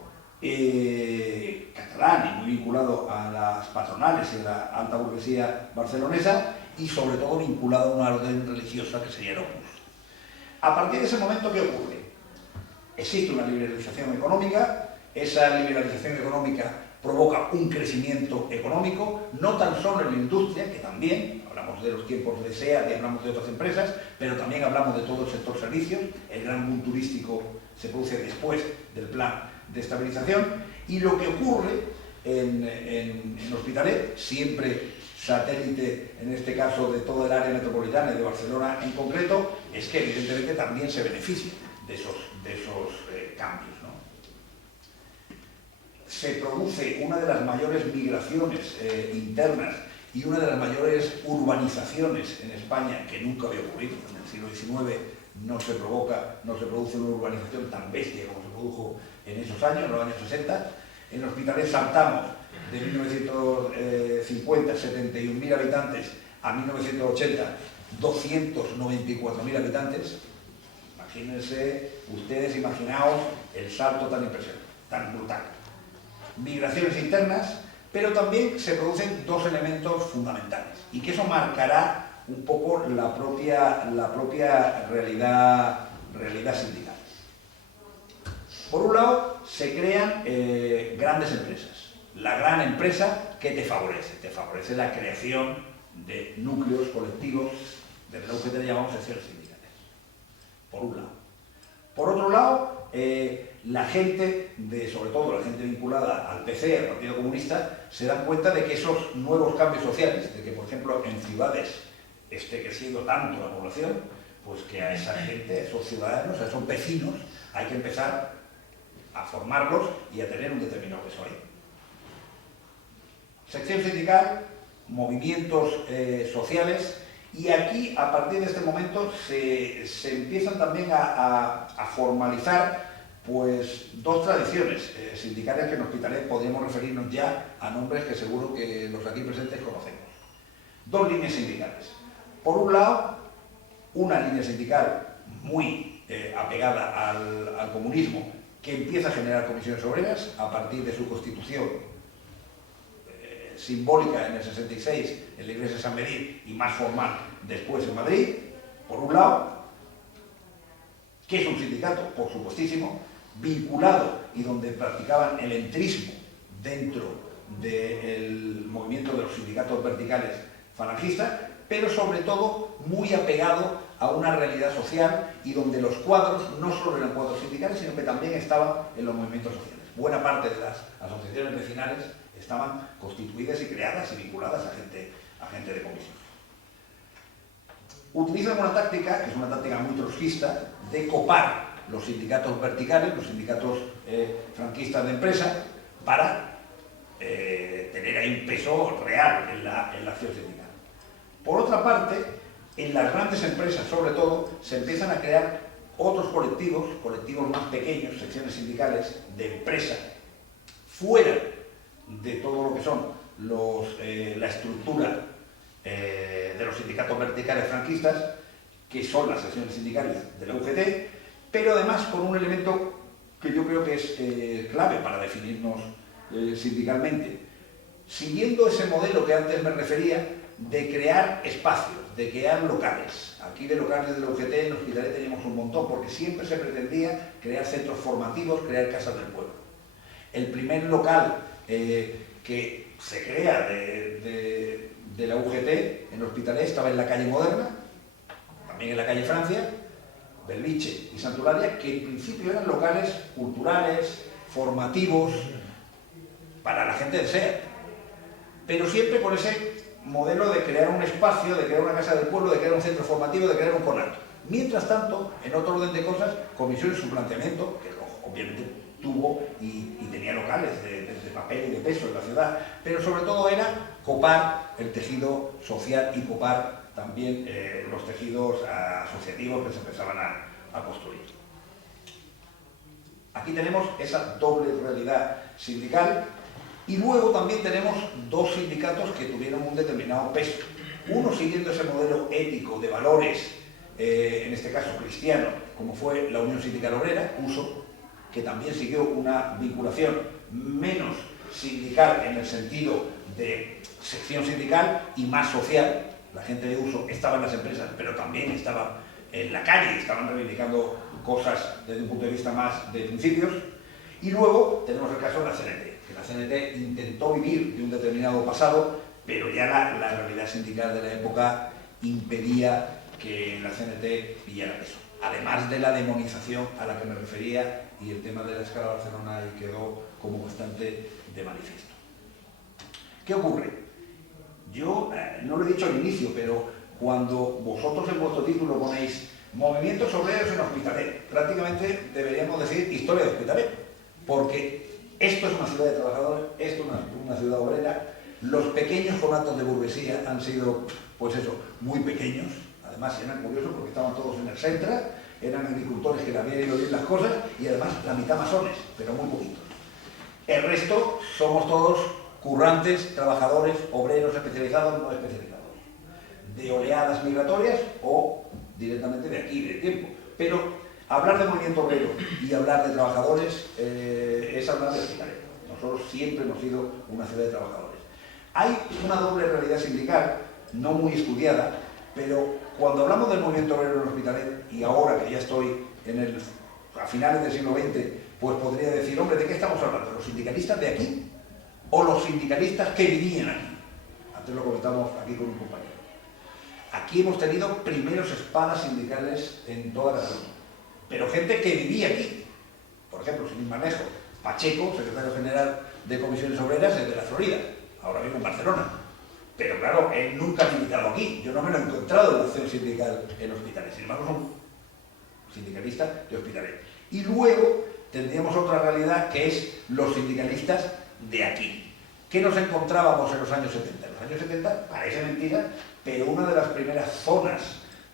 catalán y muy vinculado a las patronales y a la alta burguesía barcelonesa, y sobre todo vinculado a una orden religiosa que sería el Opus. A partir de ese momento, ¿qué ocurre? Existe una liberalización económica, esa liberalización económica provoca un crecimiento económico, no tan solo en la industria, que también, hablamos de los tiempos de SEAT y hablamos de otras empresas, pero también hablamos de todo el sector servicios, el gran boom turístico se produce después del plan de estabilización, y lo que ocurre en Hospitalet, siempre satélite, en este caso, de toda el área metropolitana y de Barcelona en concreto, es que evidentemente también se beneficia de esos cambios, ¿no? Se produce una de las mayores migraciones internas y una de las mayores urbanizaciones en España que nunca había ocurrido. En el siglo XIX no se produce una urbanización tan bestia como se produjo en esos años, en los años 60. En Hospitalet saltamos de 1950, 71.000 habitantes, a 1980, 294.000 habitantes. Imagínense, ustedes imaginaos el salto tan impresionante, tan brutal. Migraciones internas, pero también se producen dos elementos fundamentales, y que eso marcará un poco la propia realidad sindical. Por un lado, se crean grandes empresas. La gran empresa que te favorece la creación de núcleos colectivos, de lo que te llamamos secciones sindicales, por un lado. Por otro lado, la gente, sobre todo la gente vinculada al PC, al Partido Comunista, se dan cuenta de que esos nuevos cambios sociales, de que, por ejemplo, en ciudades esté creciendo tanto la población, pues que a esa gente, a esos ciudadanos, a esos vecinos, hay que empezar a formarlos y a tener un determinado peso ahí. Sección sindical, movimientos sociales, y aquí, a partir de este momento, se empiezan también a formalizar pues dos tradiciones sindicales que en Hospitalet podríamos referirnos ya a nombres que seguro que los aquí presentes conocemos. Dos líneas sindicales. Por un lado, una línea sindical muy apegada al comunismo, que empieza a generar comisiones obreras a partir de su constitución simbólica en el 66 en la iglesia de San Medí y más formal después en Madrid, por un lado, que es un sindicato, por supuestísimo, vinculado y donde practicaban el entrismo dentro del movimiento de los sindicatos verticales falangistas, pero sobre todo muy apegado a una realidad social y donde los cuadros no solo eran cuadros sindicales, sino que también estaban en los movimientos sociales. Buena parte de las asociaciones vecinales estaban constituidas y creadas y vinculadas a gente de comisión. Utilizan una táctica, que es una táctica muy trotskista, de copar los sindicatos verticales, los sindicatos franquistas de empresa, para tener tener ahí un peso real en la acción sindical. Por otra parte, en las grandes empresas, sobre todo, se empiezan a crear otros colectivos más pequeños, secciones sindicales de empresa, fuera de todo lo que son la estructura de los sindicatos verticales franquistas, que son las secciones sindicales de la UGT, pero además con un elemento que yo creo que es clave para definirnos sindicalmente, siguiendo ese modelo que antes me refería de crear espacios, de crear locales. Aquí de locales de la UGT en Hospitalet teníamos un montón, porque siempre se pretendía crear centros formativos, crear casas del pueblo. El primer local que se crea de la UGT en Hospitalet estaba en la calle Moderna, también en la calle Francia, Belviche y Santularia, que en principio eran locales culturales, formativos, para la gente de SEAT, pero siempre con ese modelo de crear un espacio, de crear una casa del pueblo, de crear un centro formativo, de crear un conato. Mientras tanto, en otro orden de cosas, Comisiones su planteamiento, que obviamente tuvo y tenía locales de papel y de peso en la ciudad, pero sobre todo era copar el tejido social y copar también los tejidos asociativos que se empezaban a construir. Aquí tenemos esa doble realidad sindical. Y luego también tenemos dos sindicatos que tuvieron un determinado peso. Uno siguiendo ese modelo ético de valores, en este caso cristiano, como fue la Unión Sindical Obrera, USO, que también siguió una vinculación menos sindical en el sentido de sección sindical y más social. La gente de USO estaba en las empresas, pero también estaba en la calle, estaban reivindicando cosas desde un punto de vista más de principios. Y luego tenemos el caso de la CNT. Que la CNT intentó vivir de un determinado pasado, pero ya la realidad sindical de la época impedía que la CNT pillara peso. Además de la demonización a la que me refería y el tema de la escala Barcelona ahí quedó como bastante de manifiesto. ¿Qué ocurre? Yo no lo he dicho al inicio, pero cuando vosotros en vuestro título ponéis Movimientos Obreros en Hospitalet, prácticamente deberíamos decir Historia de Hospitalet, porque esto es una ciudad de trabajadores, esto es una ciudad obrera. Los pequeños conatos de burguesía han sido, pues eso, muy pequeños. Además eran curiosos porque estaban todos en el centro, eran agricultores que le habían ido bien las cosas y además la mitad masones, pero muy poquitos. El resto somos todos currantes, trabajadores, obreros especializados, no especializados, de oleadas migratorias o directamente de aquí, de tiempo. Pero hablar de movimiento obrero y hablar de trabajadores es hablar de Hospitalet. Nosotros siempre hemos sido una ciudad de trabajadores. Hay una doble realidad sindical, no muy estudiada, pero cuando hablamos del movimiento obrero en Hospitalet, y ahora que ya estoy a finales del siglo XX, pues podría decir, hombre, ¿de qué estamos hablando? ¿Los sindicalistas de aquí o los sindicalistas que vivían aquí? Antes lo comentamos aquí con un compañero. Aquí hemos tenido primeros espadas sindicales en toda Cataluña, pero gente que vivía aquí. Por ejemplo, sin ir más lejos, Pacheco, secretario general de Comisiones Obreras, es de la Florida, ahora vive en Barcelona. Pero claro, él nunca ha militado aquí. Yo no me lo he encontrado en la acción sindical en Hospitalet. Sin embargo, son sindicalistas de Hospitalet. Y luego tendríamos otra realidad que es los sindicalistas de aquí. ¿Qué nos encontrábamos en los años 70? En los años 70, parece mentira, pero una de las primeras zonas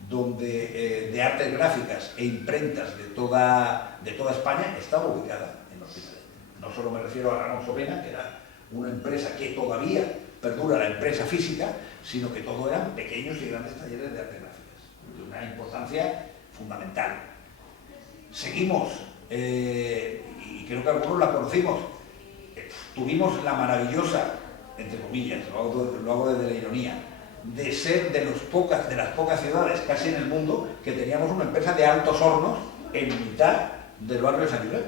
donde, de artes gráficas e imprentas de toda España estaba ubicada en Hospitalet. No solo me refiero a Ramón Sopena, que era una empresa que todavía perdura, la empresa física, sino que todo eran pequeños y grandes talleres de artes gráficas, de una importancia fundamental. Seguimos, y creo que algunos la conocimos, tuvimos la maravillosa, entre comillas, lo hago desde la ironía, de ser de las pocas ciudades casi en el mundo que teníamos una empresa de altos hornos en mitad del barrio de San Josep.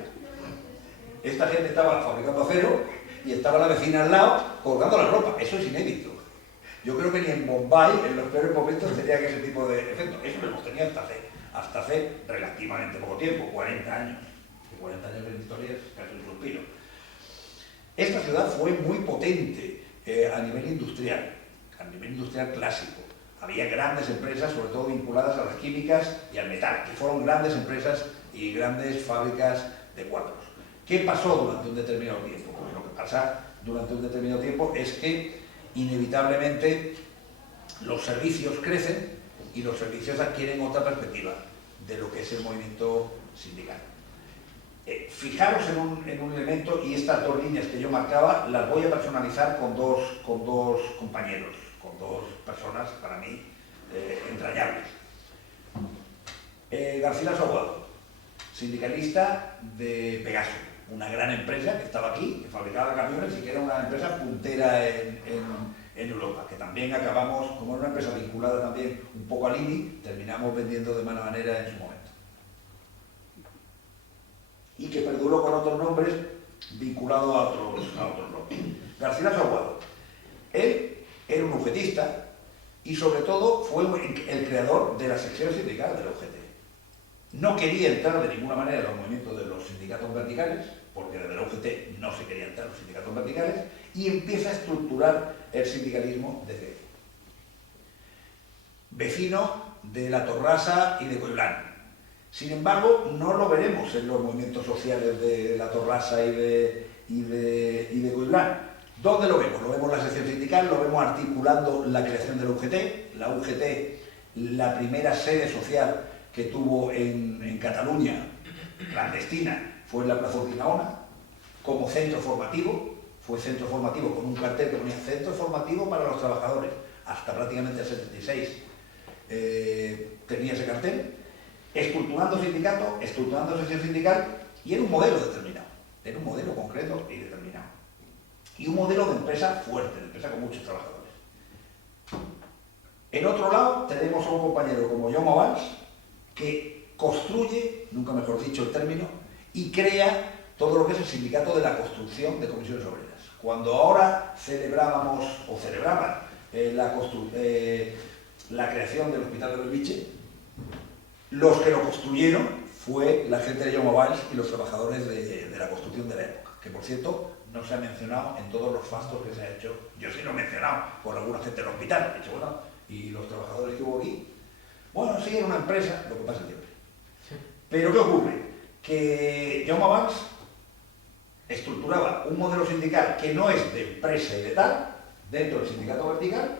Esta gente estaba fabricando acero y estaba la vecina al lado colgando la ropa. Eso es inédito. Yo creo que ni en Bombay, en los peores momentos, tenía ese tipo de efecto. Eso lo hemos tenido hasta hace relativamente poco tiempo, 40 años. Que 40 años de historia es casi un suspiro. Esta ciudad fue muy potente a nivel industrial clásico. Había grandes empresas, sobre todo vinculadas a las químicas y al metal, que fueron grandes empresas y grandes fábricas de cuadros. ¿Qué pasó durante un determinado tiempo? Pues lo que pasa durante un determinado tiempo es que inevitablemente los servicios crecen y los servicios adquieren otra perspectiva de lo que es el movimiento sindical. Fijaros en un elemento, y estas dos líneas que yo marcaba las voy a personalizar con dos compañeros, con dos personas para mí entrañables. Garcilaso Aguado, sindicalista de Pegaso, una gran empresa que estaba aquí, que fabricaba camiones y que era una empresa puntera en Europa, que también acabamos, como era una empresa vinculada también un poco al INI, terminamos vendiendo de mala manera en su momento. Y que perduró con otros nombres vinculados a otros nombres. Garcilaso Aguado, él era un UGTista y sobre todo fue el creador de la sección sindical de la UGT. No quería entrar de ninguna manera en los movimientos de los sindicatos verticales, porque desde la UGT no se quería entrar en los sindicatos verticales, y empieza a estructurar el sindicalismo desde ahí. Vecino de La Torrasa y de Coiblán. Sin embargo, no lo veremos en los movimientos sociales de La Torrasa y de Coiblán. ¿Dónde lo vemos? Lo vemos en la sección sindical, lo vemos articulando la creación de la UGT. La UGT, la primera sede social que tuvo en Cataluña, clandestina, fue en la Plaza Urquinaona, como centro formativo. Fue centro formativo con un cartel que ponía centro formativo para los trabajadores. Hasta prácticamente el 76 tenía ese cartel. Estructurando sindicato, estructurando sección sindical, y era un modelo determinado, era un modelo concreto y determinado. Y un modelo de empresa fuerte, de empresa con muchos trabajadores. En otro lado tenemos a un compañero como Jaume Valls, que construye, nunca mejor dicho el término, y crea todo lo que es el sindicato de la construcción de comisiones obreras. Cuando ahora celebrábamos, o celebraban, la creación del Hospital de Belviche, los que lo construyeron fue la gente de Jaume Valls y los trabajadores de la construcción de la época, que por cierto no se ha mencionado en todos los fastos que se ha hecho. Yo sí lo he mencionado por alguna gente del hospital, he dicho, bueno, y los trabajadores que hubo aquí, bueno, sí, era una empresa, lo que pasa siempre. Pero ¿qué ocurre? Que Jaume Valls estructuraba un modelo sindical que no es de empresa y de tal, dentro del sindicato vertical,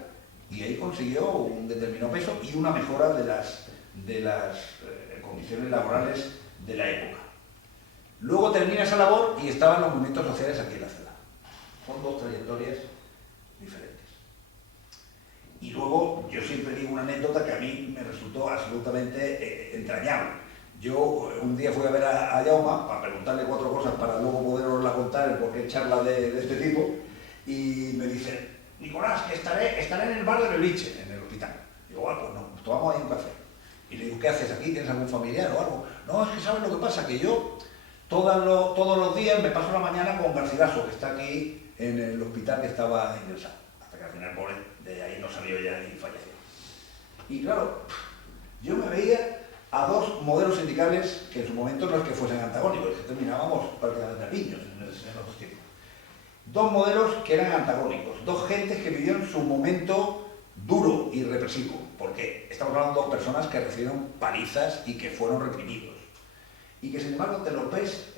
y ahí consiguió un determinado peso y una mejora de las condiciones laborales de la época. Luego termina esa labor y estaban los movimientos sociales aquí en la ciudad. Son dos trayectorias diferentes. Y luego yo siempre digo una anécdota que a mí me resultó absolutamente entrañable. Yo un día fui a ver a Jaume para preguntarle 4 cosas para luego poderosla contar el por qué charla de este tipo, y me dice, Nicolás, que estaré en el bar de Belviche, en el hospital. Digo, bueno, pues no, pues tomamos ahí un café. Y le digo, ¿qué haces aquí? ¿Tienes algún familiar o algo? No, es que ¿sabes lo que pasa? Que yo todos los días me paso la mañana con Garcilaso, que está aquí en el hospital que estaba ingresado. Hasta que al final, pobre, de ahí no salió ya y falleció. Y claro, yo me veía a dos modelos sindicales que en su momento no es que fuesen antagónicos, es que terminábamos prácticamente a piños en otros tiempos. Dos modelos que eran antagónicos, dos gentes que vivieron su momento duro y represivo, porque estamos hablando de dos personas que recibieron palizas y que fueron reprimidos. Y que sin embargo te los ves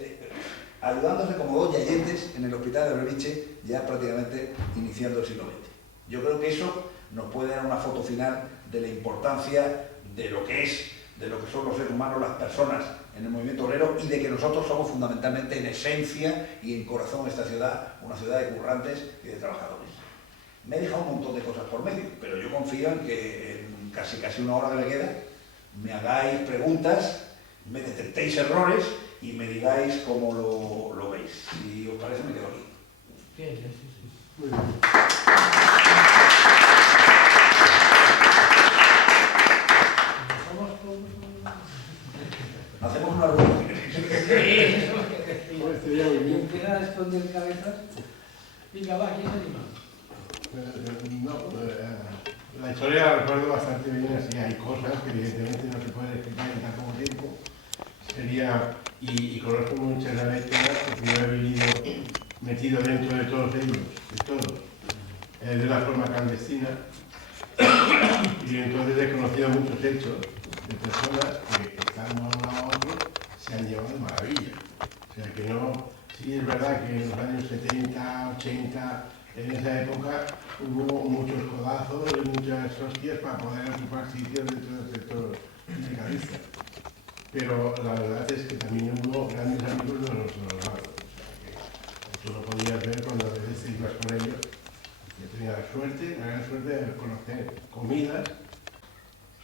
ayudándose como dos yayetes en el hospital de Belviche, ya prácticamente iniciando el siglo XX. Yo creo que eso nos puede dar una foto final de la importancia de lo que son los seres humanos, las personas en el movimiento obrero, y de que nosotros somos fundamentalmente en esencia y en corazón esta ciudad, una ciudad de currantes y de trabajadores. Me he dejado un montón de cosas por medio, pero yo confío en que en casi una hora que me queda me hagáis preguntas, me detectéis errores y me digáis cómo lo veis. Si os parece, me quedo aquí. Bien, sí. Muy bien. Hacemos una reunión. Empieza a responder cabezas. Venga, va, ¿quién se anima? La historia la recuerdo bastante bien, así hay cosas que evidentemente no se pueden explicar en tan poco tiempo. Y conozco muchas anécdotas porque yo he vivido metido dentro de todos ellos, de la forma clandestina. Y entonces he conocido muchos hechos de personas que estando a un lado a otro se han llevado de maravilla. O sea que no, Sí, es verdad que en los años 70, 80, en esa época hubo muchos codazos y muchas hostias para poder ocupar sitios dentro del sector sindicalista. Pero la verdad es que también hubo grandes amigos de los dos lados. O sea, que tú lo podías ver cuando a veces te ibas con ellos. Yo tenía la gran suerte de conocer comidas,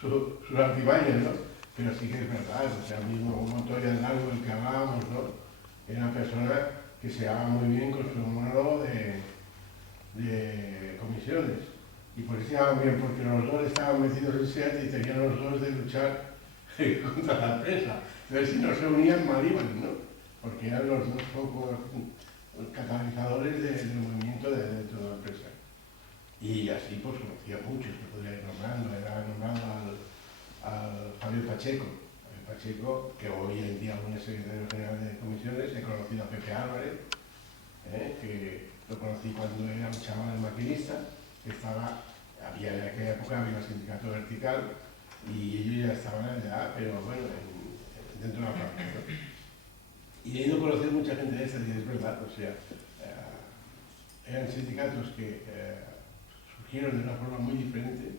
sus artimañas, ¿no? Pero sí que es verdad, o sea, mismo Montoya Largo, el que hablábamos, ¿no? Era una persona que se llevaba muy bien con su monólogo de comisiones. Y por eso se llevaban bien, porque los dos estaban metidos en SEAT y tenían los dos de luchar contra la empresa. Entonces, si no se unían, mal iban, ¿no? Porque eran los dos pocos catalizadores del movimiento dentro de la empresa. Y así, pues, conocía muchos, que podría ir nombrando. Era nombrado al Fabio Pacheco. Pacheco, que hoy en día aún es secretario general de comisiones. He conocido a Pepe Álvarez, que lo conocí cuando era un chaval maquinista, que había en aquella época había un sindicato vertical y ellos ya estaban en edad, pero bueno, dentro de la fábrica, ¿no? Y he ido a conocer mucha gente de esta, y es verdad, o sea, eran sindicatos que surgieron de una forma muy diferente,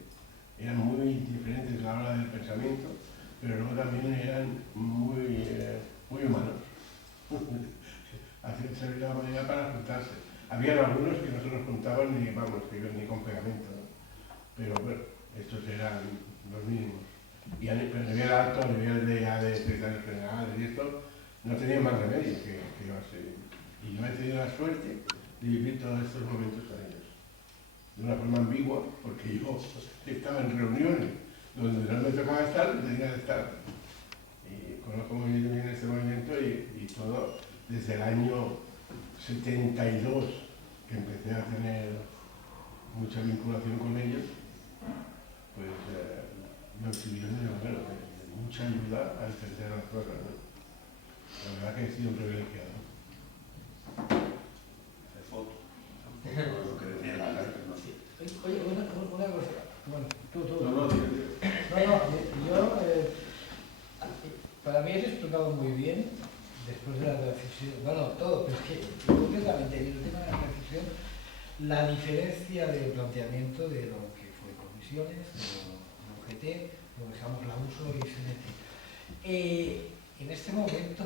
eran muy diferentes a la hora del pensamiento, pero luego también eran muy humanos. Hacían servir la manera para juntarse. Habían algunos que no se los juntaban ni con pegamento, ¿no? Pero bueno, estos eran los mínimos. Y a nivel alto, a nivel de secretarios generales y esto, no tenía más remedio que llevarse. Y yo he tenido la suerte de vivir todos estos momentos con ellos. De una forma ambigua, porque yo estaba en reuniones donde no me tocaba estar, tenía que estar. Y conozco muy bien este movimiento y todo desde el año 72, que empecé a tener mucha vinculación con ellos, pues me sirvieron de mucha ayuda a entender las cosas, ¿no? La verdad que he sido un privilegiado. Hacer foto. Lo que decía la Oye, una cosa. Bueno, tú. No, tío. Yo, para mí has explicado muy bien, después de la reflexión, bueno, todo, pero es que concretamente en el tema de la reflexión, la diferencia del planteamiento de lo que fue comisiones, de UGT, lo dejamos la uso y SNT. En este momento,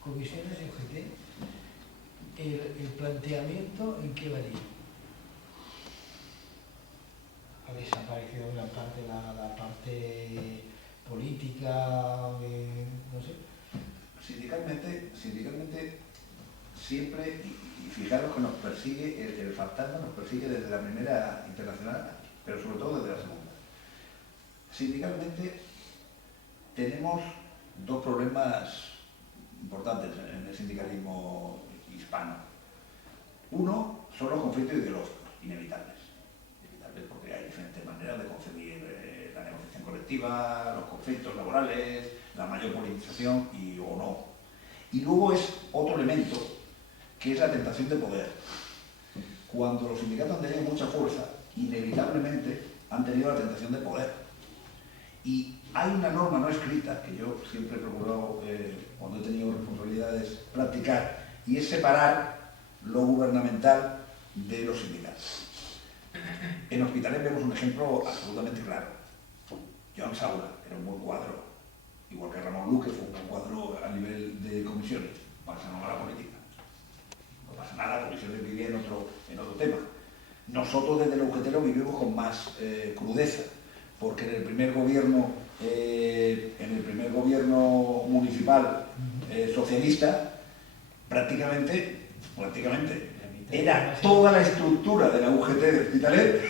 comisiones y UGT, el planteamiento en qué varía. Ha desaparecido una parte la parte política, no sé. Sindicalmente siempre, y fijaros que nos persigue, el fantasma nos persigue desde la primera internacional, pero sobre todo desde la segunda. Sindicalmente tenemos dos problemas importantes en el sindicalismo hispano. Uno son los conflictos ideológicos, inevitables porque hay diferentes maneras de concebir la negociación colectiva, los conflictos laborales, la mayor politización o no. Y luego es otro elemento, que es la tentación de poder. Cuando los sindicatos han tenido mucha fuerza, inevitablemente han tenido la tentación de poder. Y hay una norma no escrita, que yo siempre he procurado, cuando he tenido responsabilidades, practicar, y es separar lo gubernamental de los sindicatos. En Hospitalet vemos un ejemplo absolutamente claro. Joan Saura era un buen cuadro, igual que Ramón Luque fue un buen cuadro a nivel de comisiones. Pasa nada a la política. No pasa nada, la comisiones vivía en otro tema. Nosotros desde la UGT lo vivimos con más crudeza, porque en el primer gobierno municipal socialista, prácticamente era toda la estructura de la UGT de Hospitalet,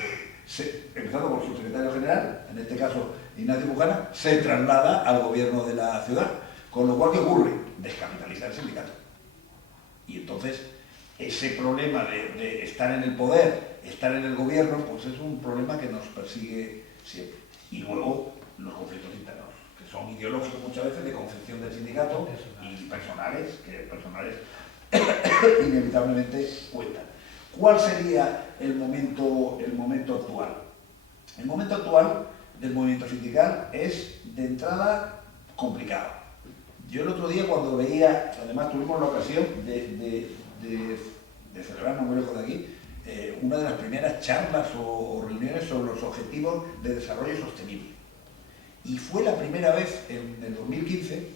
empezando por su secretario general, en este caso Ignacio Bujana, se traslada al gobierno de la ciudad. Con lo cual, ¿qué ocurre? Descapitalizar el sindicato. Y entonces, ese problema de estar en el poder, estar en el gobierno, pues es un problema que nos persigue siempre. Y luego, los conflictos internos, que son ideológicos muchas veces, de concepción del sindicato y personales, inevitablemente cuentan. ¿Cuál sería el momento actual? El momento actual del movimiento sindical es, de entrada, complicado. Yo el otro día cuando veía, además tuvimos la ocasión de celebrar, no muy lejos de aquí, una de las primeras charlas o reuniones sobre los objetivos de desarrollo sostenible. Y fue la primera vez en el 2015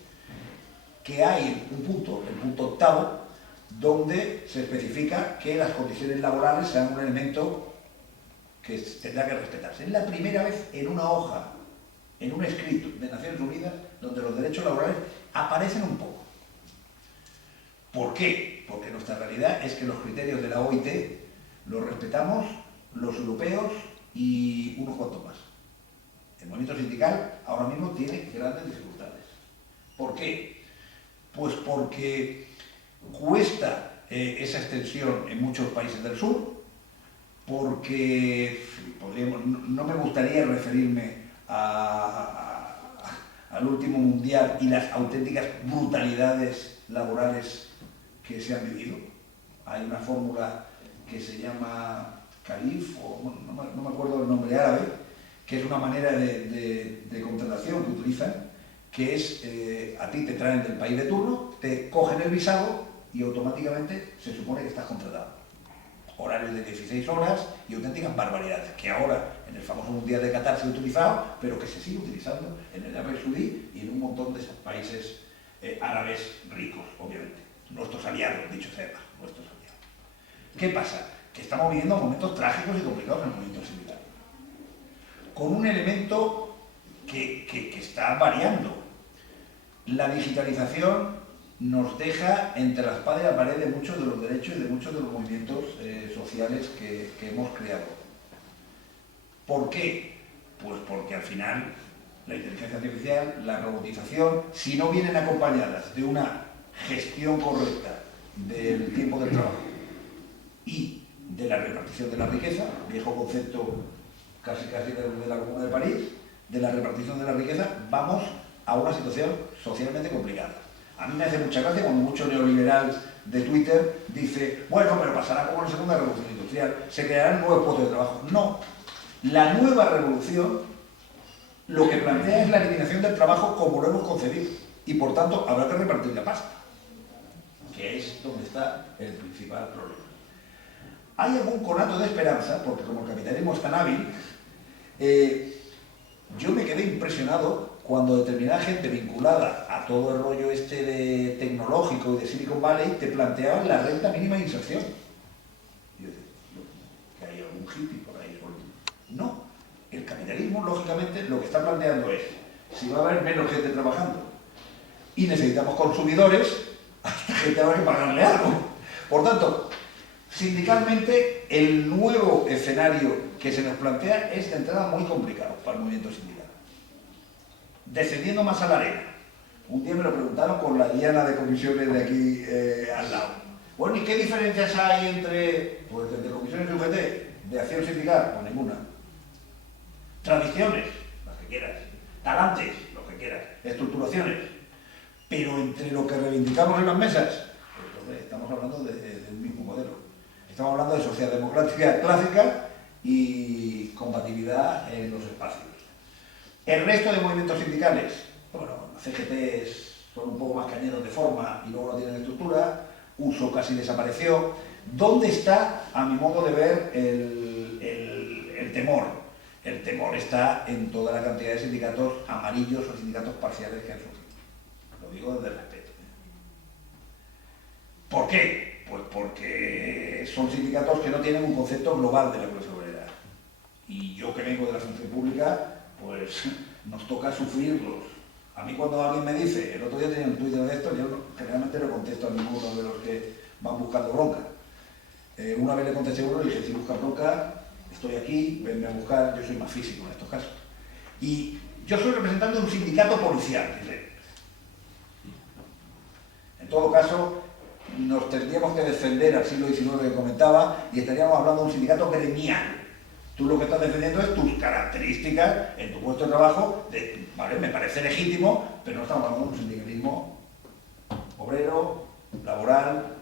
que hay un punto, el punto octavo, donde se especifica que las condiciones laborales sean un elemento que tendrá que respetarse. Es la primera vez en una hoja, en un escrito de Naciones Unidas, donde los derechos laborales aparecen un poco. ¿Por qué? Porque nuestra realidad es que los criterios de la OIT los respetamos los europeos y unos cuantos más. El movimiento sindical ahora mismo tiene grandes dificultades. ¿Por qué? Pues porque cuesta esa extensión en muchos países del sur, porque no me gustaría referirme al último mundial y las auténticas brutalidades laborales que se han vivido. Hay una fórmula que se llama Calif, o no me acuerdo el nombre árabe, que es una manera de contratación que utilizan, que es, a ti te traen del país de turno, te cogen el visado y automáticamente se supone que estás contratado. Horarios de 16 horas y auténticas barbaridades, que ahora en el famoso Mundial de Qatar se ha utilizado, pero que se sigue utilizando en el Arabia Saudí y en un montón de esos países árabes ricos, obviamente. Nuestros aliados, dicho sea, nuestros aliados. ¿Qué pasa? Que estamos viviendo momentos trágicos y complicados en el movimiento sindical, con un elemento que está variando. La digitalización nos deja entre la espada y la pared de muchos de los derechos y de muchos de los movimientos sociales que hemos creado. ¿Por qué? Pues porque al final la inteligencia artificial, la robotización, si no vienen acompañadas de una gestión correcta del tiempo del trabajo y de la repartición de la riqueza, viejo concepto casi de la Comuna de París, de la repartición de la riqueza, vamos a una situación socialmente complicada. A mí me hace mucha gracia cuando mucho neoliberal de Twitter dice, bueno, pero pasará como en la segunda revolución industrial, se crearán nuevos puestos de trabajo. No, la nueva revolución lo que plantea es la eliminación del trabajo como lo hemos concebido y por tanto habrá que repartir la pasta, que es donde está el principal problema. Hay algún conato de esperanza, porque como el capitalismo es tan hábil, yo me quedé impresionado cuando determinada gente vinculada a todo el rollo este de tecnológico y de Silicon Valley te planteaban la renta mínima de inserción. Y yo decía, que hay algún hippie por ahí. No, el capitalismo lógicamente lo que está planteando es, si va a haber menos gente trabajando y necesitamos consumidores, a esta gente habrá que pagarle algo. Por tanto, sindicalmente el nuevo escenario que se nos plantea es de entrada muy complicado para el movimiento sindical. Descendiendo más a la arena. Un día me lo preguntaron con la diana de comisiones de aquí al lado. Bueno, ¿y qué diferencias hay entre comisiones de UGT, de acción sindical? Pues ninguna. Tradiciones, las que quieras. Talantes, lo que quieras. Estructuraciones. Pero entre lo que reivindicamos en las mesas, pues hombre, estamos hablando del mismo modelo. Estamos hablando de socialdemocracia clásica y compatibilidad en los espacios. El resto de movimientos sindicales, bueno, los CGTs son un poco más cañeros de forma y luego no tienen estructura, uso casi desapareció. ¿Dónde está, a mi modo de ver, el temor? El temor está en toda la cantidad de sindicatos amarillos o sindicatos parciales que han surgido. Lo digo desde el respeto. ¿Por qué? Pues porque son sindicatos que no tienen un concepto global de la clase obrera. Y yo que vengo de la función pública, pues nos toca sufrirlos. A mí cuando alguien me dice, el otro día tenía un Twitter de esto, yo generalmente no contesto a ninguno de los que van buscando bronca. Una vez le contesté a uno y dije, si buscas bronca, estoy aquí, venme a buscar, yo soy más físico en estos casos. Y yo soy representante de un sindicato policial. En todo caso, nos tendríamos que defender al siglo XIX que comentaba y estaríamos hablando de un sindicato gremial. Tú lo que estás defendiendo es tus características en tu puesto de trabajo, ¿vale? Me parece legítimo, pero no estamos hablando de un sindicalismo obrero, laboral,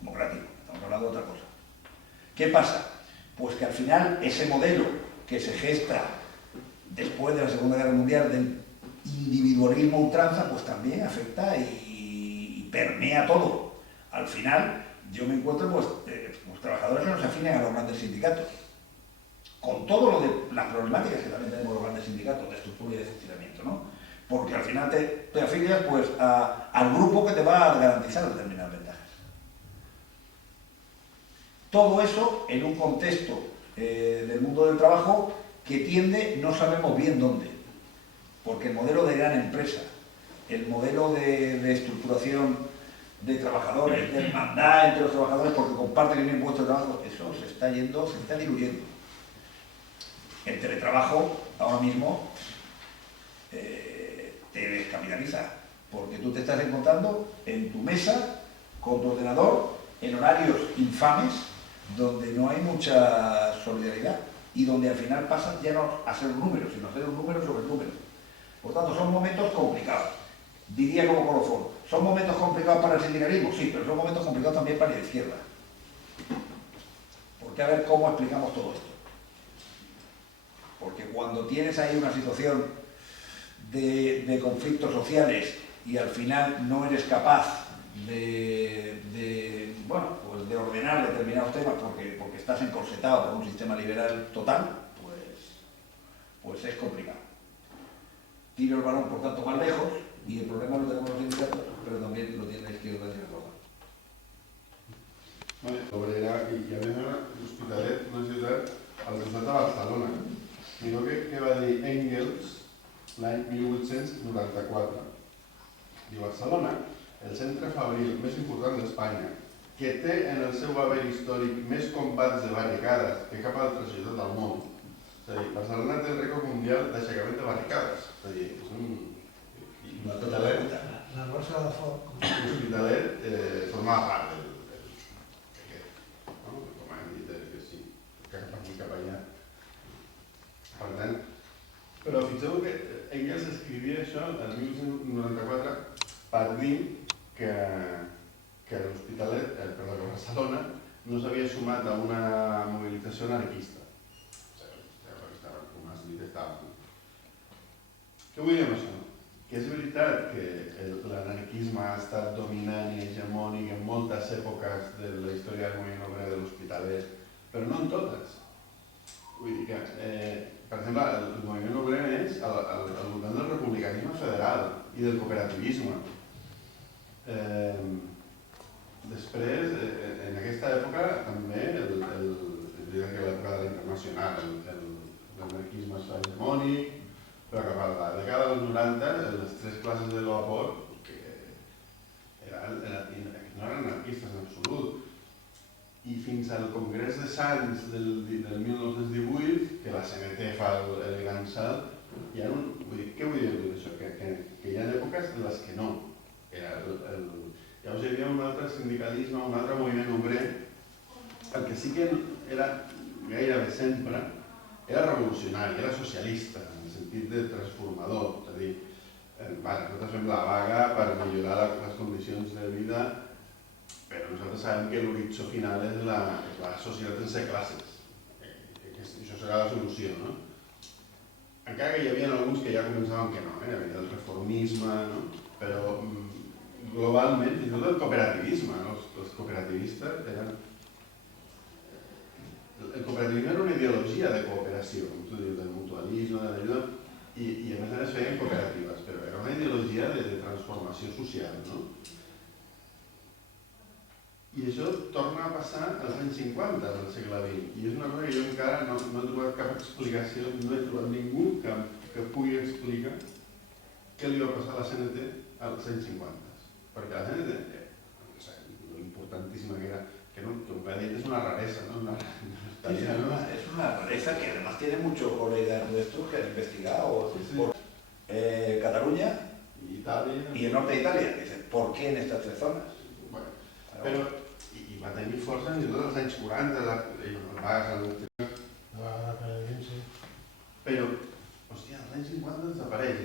democrático. Estamos hablando de otra cosa. ¿Qué pasa? Pues que al final ese modelo que se gesta después de la Segunda Guerra Mundial del individualismo a ultranza pues también afecta y permea todo. Al final yo me encuentro pues trabajadores que no se afinen a los grandes sindicatos, con todo lo de las problemáticas que también tenemos los grandes sindicatos de estructura y de funcionamiento, ¿no? Porque al final te afilias pues al grupo que te va a garantizar determinadas ventajas. Todo eso en un contexto del mundo del trabajo que tiende, no sabemos bien dónde, porque el modelo de gran empresa, el modelo de estructuración de trabajadores, de hermandad entre los trabajadores porque comparten el mismo puesto de trabajo, eso se está yendo, se está diluyendo. El teletrabajo ahora mismo te descapitaliza, porque tú te estás encontrando en tu mesa, con tu ordenador, en horarios infames, donde no hay mucha solidaridad y donde al final pasas ya no a ser un número, sino a ser un número sobre el número. Por tanto, son momentos complicados. Diría como colofón, ¿son momentos complicados para el sindicalismo? Sí, pero son momentos complicados también para la izquierda. Porque a ver cómo explicamos todo esto. Porque cuando tienes ahí una situación de conflictos sociales y al final no eres capaz de ordenar determinados temas porque estás encorsetado por un sistema liberal total, pues es complicado. Tiro el balón, por tanto, más lejos, y el problema lo tenemos los sindicatos, pero también lo tiene la izquierda y la roja. Vale, Obrera, i a més l'Hospitalet, una ciutat al costat de Barcelona. Mireu què va dir Engels l'any 1894. Diu, Barcelona, el centre fabril més important d'Espanya, que té en el seu haver històric més combats de barricades que cap altra ciutat del món. És a dir, Barcelona té el rècord mundial d'aixecament de barricades. És a dir, és un... L'Hospitalet... La Rosa de Foc. L'Hospitalet formava part d'aquest, no? Com hem dit, que sí, cap aquí, cap allà. Per tant, però fixeu que Engels escrivia això el 1894 per dir que l'Hospitalet, perdó, que Barcelona no s'havia sumat a una mobilització anarquista. Com has dit, estava... Què vull dir amb això? Que és veritat que l'anarquisme ha estat dominant i hegemònic en moltes èpoques de la història del moviment obrer de l'Hospitalet, però no en totes. Vull dir que, per exemple, el moviment obrer és al voltant del republicanisme federal i del cooperativisme. Després, en aquesta època, també, és veritat que l'època de la internacional, l'anarquisme es fa hegemònic, però cap a la dècada dels 90, les tres classes de l'Oapor, que no eren anarquistes en absolut, i fins al Congrés de Sants del 1918, que la CNT fa el gran salt, què vull dir amb això? Que hi ha èpoques en les que no. Llavors hi havia un altre sindicalisme, un altre moviment obrer, el que sí que era gairebé sempre era revolucionari, era socialista, en el sentit de transformador, és a dir, nosaltres fem la vaga per millorar les condicions de vida, però nosaltres sabem que l'horitzó final és la societat sense classes, això serà la solució, no? Encara que hi havia alguns que ja començaven que no, hi havia el reformisme, però globalment, fins i tot el cooperativisme, els cooperativistes eren... El cooperativisme era una ideologia de cooperació, com tu dius, del mutualisme, de l'ajuda, i a més feien cooperatives, però era una ideologia de transformació social, no? I això torna a passar als anys 50 del segle XX, i és una cosa que jo encara no he trobat cap explicació, no he trobat ningú que pugui explicar què li va passar a la CNT als anys 50. Perquè la CNT, l'importantíssima que era, que un cadit es una rareza, ¿no? Es una rareza que además tiene muchos colegas nuestros que han investigado por Cataluña y el norte de Italia. Dicen, ¿por qué en estas tres zonas? Bueno, però va tenir força fins i tot als anys 40, però, hòstia, als anys 50 desapareix,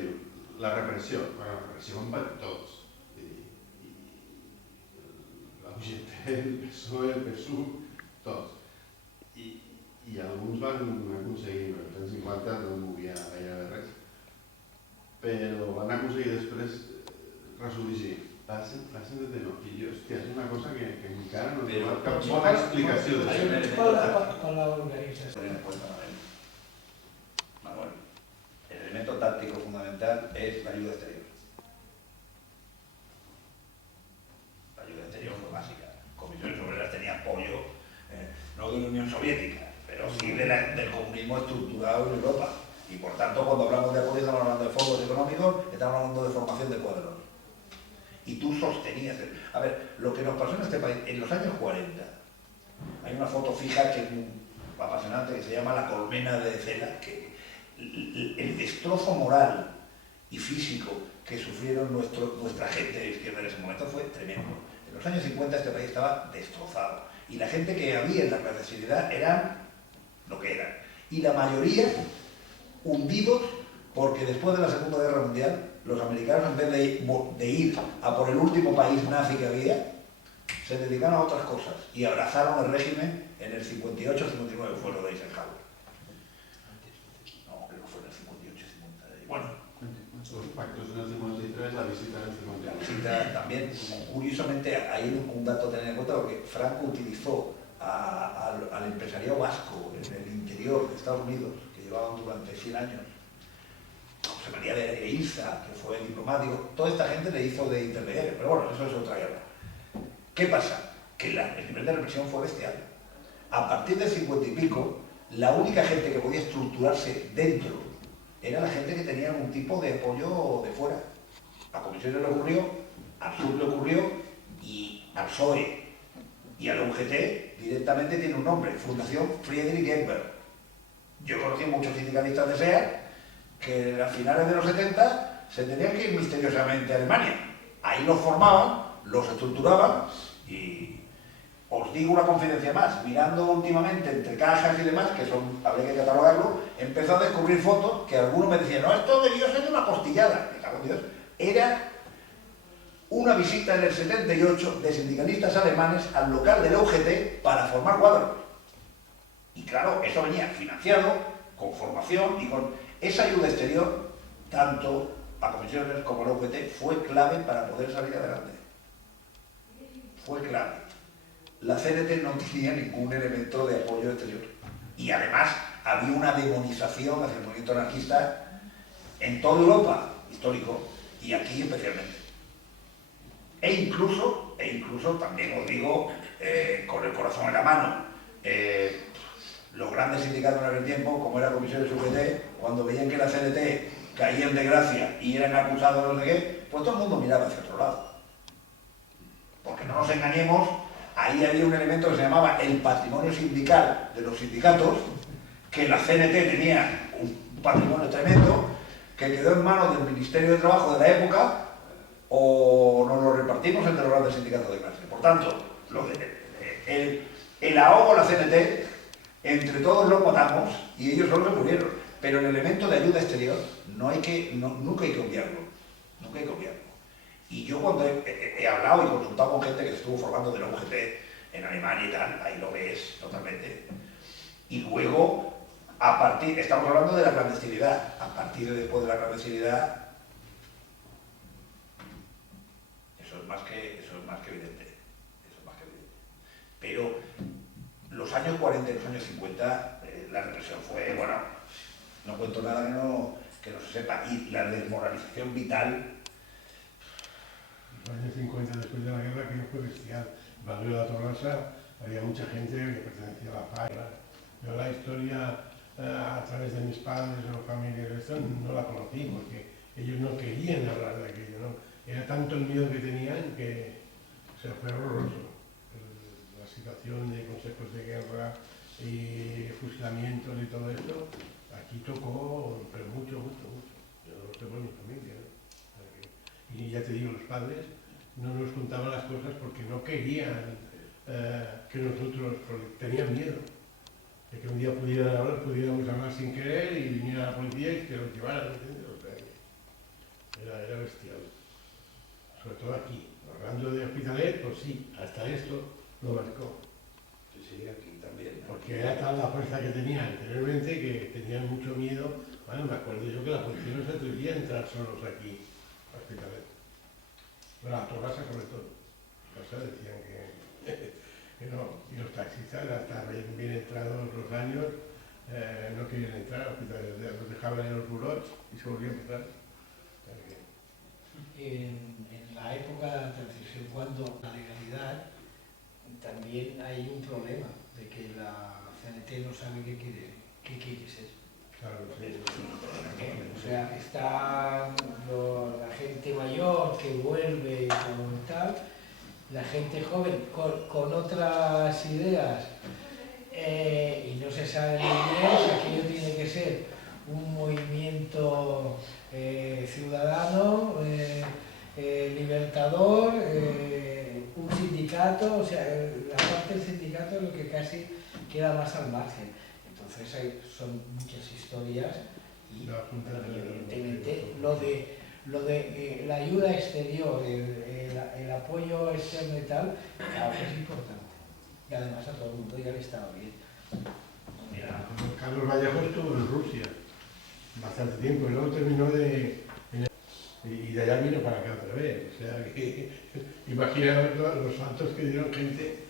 la repressió, la repressió van patir tots. La UGT, el PSOE, el PSUV, tots. I alguns van aconseguir, però als anys 50 no movia gairebé res. però van aconseguir després resolució. La gent de no. I jo, hòstia, és una cosa que encara no he trobat cap bona explicació Hay un d'això. elemento Con la organización. tener en cuenta, Manuel. El elemento táctico fundamental es la ayuda exterior. La ayuda exterior fue básica. Comisiones Obreras tenía apoyo, no de la Unión Soviética, pero sí del comunismo estructurado en Europa. Y por tanto, cuando hablamos de apoyo, estamos hablando de fondos económicos, estamos hablando de formación de cuadros. Y tú sostenías. A ver, lo que nos pasó en este país, en los años 40, hay una foto fija que es muy apasionante, que se llama La colmena de Cela, que el destrozo moral y físico que sufrieron nuestra gente de izquierda en ese momento fue tremendo. En los años 50 este país estaba destrozado y la gente que había en la clandestinidad eran lo que eran. Y la mayoría hundidos porque después de la Segunda Guerra Mundial los americanos, en vez de ir a por el último país nazi que había, se dedicaron a otras cosas y abrazaron el régimen en el 58-59, fue lo de Eisenhower. No, creo que fue en el 58-50. Bueno, Los pactos en el 53, la visita en el 51. la visita también, curiosamente, hay un dato a tener en cuenta porque Franco utilizó al empresariado vasco en el interior de Estados Unidos, que llevaban durante 100 años, José María de Eiza, que fue diplomático, toda esta gente le hizo de intermediario, pero bueno, eso es otra guerra. ¿Qué pasa? Que el nivel de represión fue bestial. A partir del 50 y pico, la única gente que podía estructurarse dentro era la gente que tenía algún tipo de apoyo de fuera. A Comisiones le ocurrió, al Sur le ocurrió y al PSOE y al UGT directamente tiene un nombre, Fundación Friedrich Ebert. Yo conocí muchos sindicalistas de SEAT que a finales de los 70 se tenían que ir misteriosamente a Alemania. Ahí los formaban, los estructuraban y os digo una confidencia más, mirando últimamente entre cajas y demás, que son, habría que catalogarlo, empezó a descubrir fotos que algunos me decían, no, esto debió ser una postillada, me cago en Dios, era una visita en el 78 de sindicalistas alemanes al local de la UGT para formar cuadros. Y claro, eso venía financiado, con formación y con esa ayuda exterior, tanto a Comisiones como a la UGT, fue clave para poder salir adelante. Fue clave. La CNT no tenía ningún elemento de apoyo exterior. Y además había una demonización hacia el movimiento anarquista en toda Europa, histórico, y aquí especialmente. E incluso también os digo, con el corazón en la mano, los grandes sindicatos en aquel tiempo, como era Comisiones UGT, cuando veían que la CNT caía en desgracia y eran acusados de no sé qué, pues todo el mundo miraba hacia otro lado. Porque no nos engañemos, ahí había un elemento que se llamaba el patrimonio sindical de los sindicatos, que la CNT tenía un patrimonio tremendo, que quedó en manos del Ministerio de Trabajo de la época, o nos lo repartimos entre los grandes sindicatos de clase. Por tanto, el ahogo a la CNT, entre todos lo matamos y ellos solo se murieron. Pero el elemento de ayuda exterior nunca hay que obviarlo. Nunca hay que obviarlo. Y yo cuando he hablado y consultado con gente que se estuvo formando de la UGT en Alemania y tal, ahí lo ves totalmente. Y luego, estamos hablando de la clandestinidad, a partir de después de la clandestinidad, eso es más que evidente. Eso es más que evidente. Pero los años 40 y los años 50, la represión fue, bueno, no cuento nada que no se sepa, y la desmoralización vital. Los años 50, después de la guerra, aquello fue bestial. En el barrio de la Torrasa había mucha gente que pertenecía a la FAI. Yo la historia, a través de mis padres o familiares, no la conocí, porque ellos no querían hablar de aquello, ¿no? Era tanto el miedo que tenían que, o sea, fue horroroso. La situación de consejos de guerra y fusilamientos y todo esto, aquí tocó, pero mucho. Yo no lo sé por mi familia, ¿no? Y ya te digo, los padres no nos contaban las cosas porque no querían que nosotros, porque tenían miedo de que un día pudiéramos hablar sin querer y viniera la policía y que nos llevaran, ¿entiendes? O sea, era bestial. Sobre todo aquí. Hablando de Hospitalet, pues sí, hasta esto lo marcó. Sí, aquí también. Porque era tal la fuerza que tenían anteriormente que tenían mucho miedo Bueno, me acuerdo yo que la policía no se atrevía a entrar solos aquí, prácticamente. Bueno, a Torrasa sobre todo. O sea, decían que no. Y los taxistas, hasta bien entrados los años, no querían entrar, los dejaban en los bulots y se volvían a entrar. En la época de la transición, cuando la legalidad, también hay un problema de que la CNT no sabe qué quiere ser. Claro, sí. O sea, está la gente mayor que vuelve y como tal, la gente joven con otras ideas y no se sabe muy bien, aquello tiene que ser un movimiento ciudadano, libertador, un sindicato, o sea, la parte del sindicato es lo que casi queda más al margen. Entonces son muchas historias y evidentemente lo de la ayuda exterior, el apoyo externo y tal, claro que es importante. Y además a todo el mundo ya le estaba bien. Mira, Carlos Vallejo estuvo en Rusia bastante tiempo y luego terminó y de allá vino para acá otra vez. O sea, que imagina los saltos que dieron gente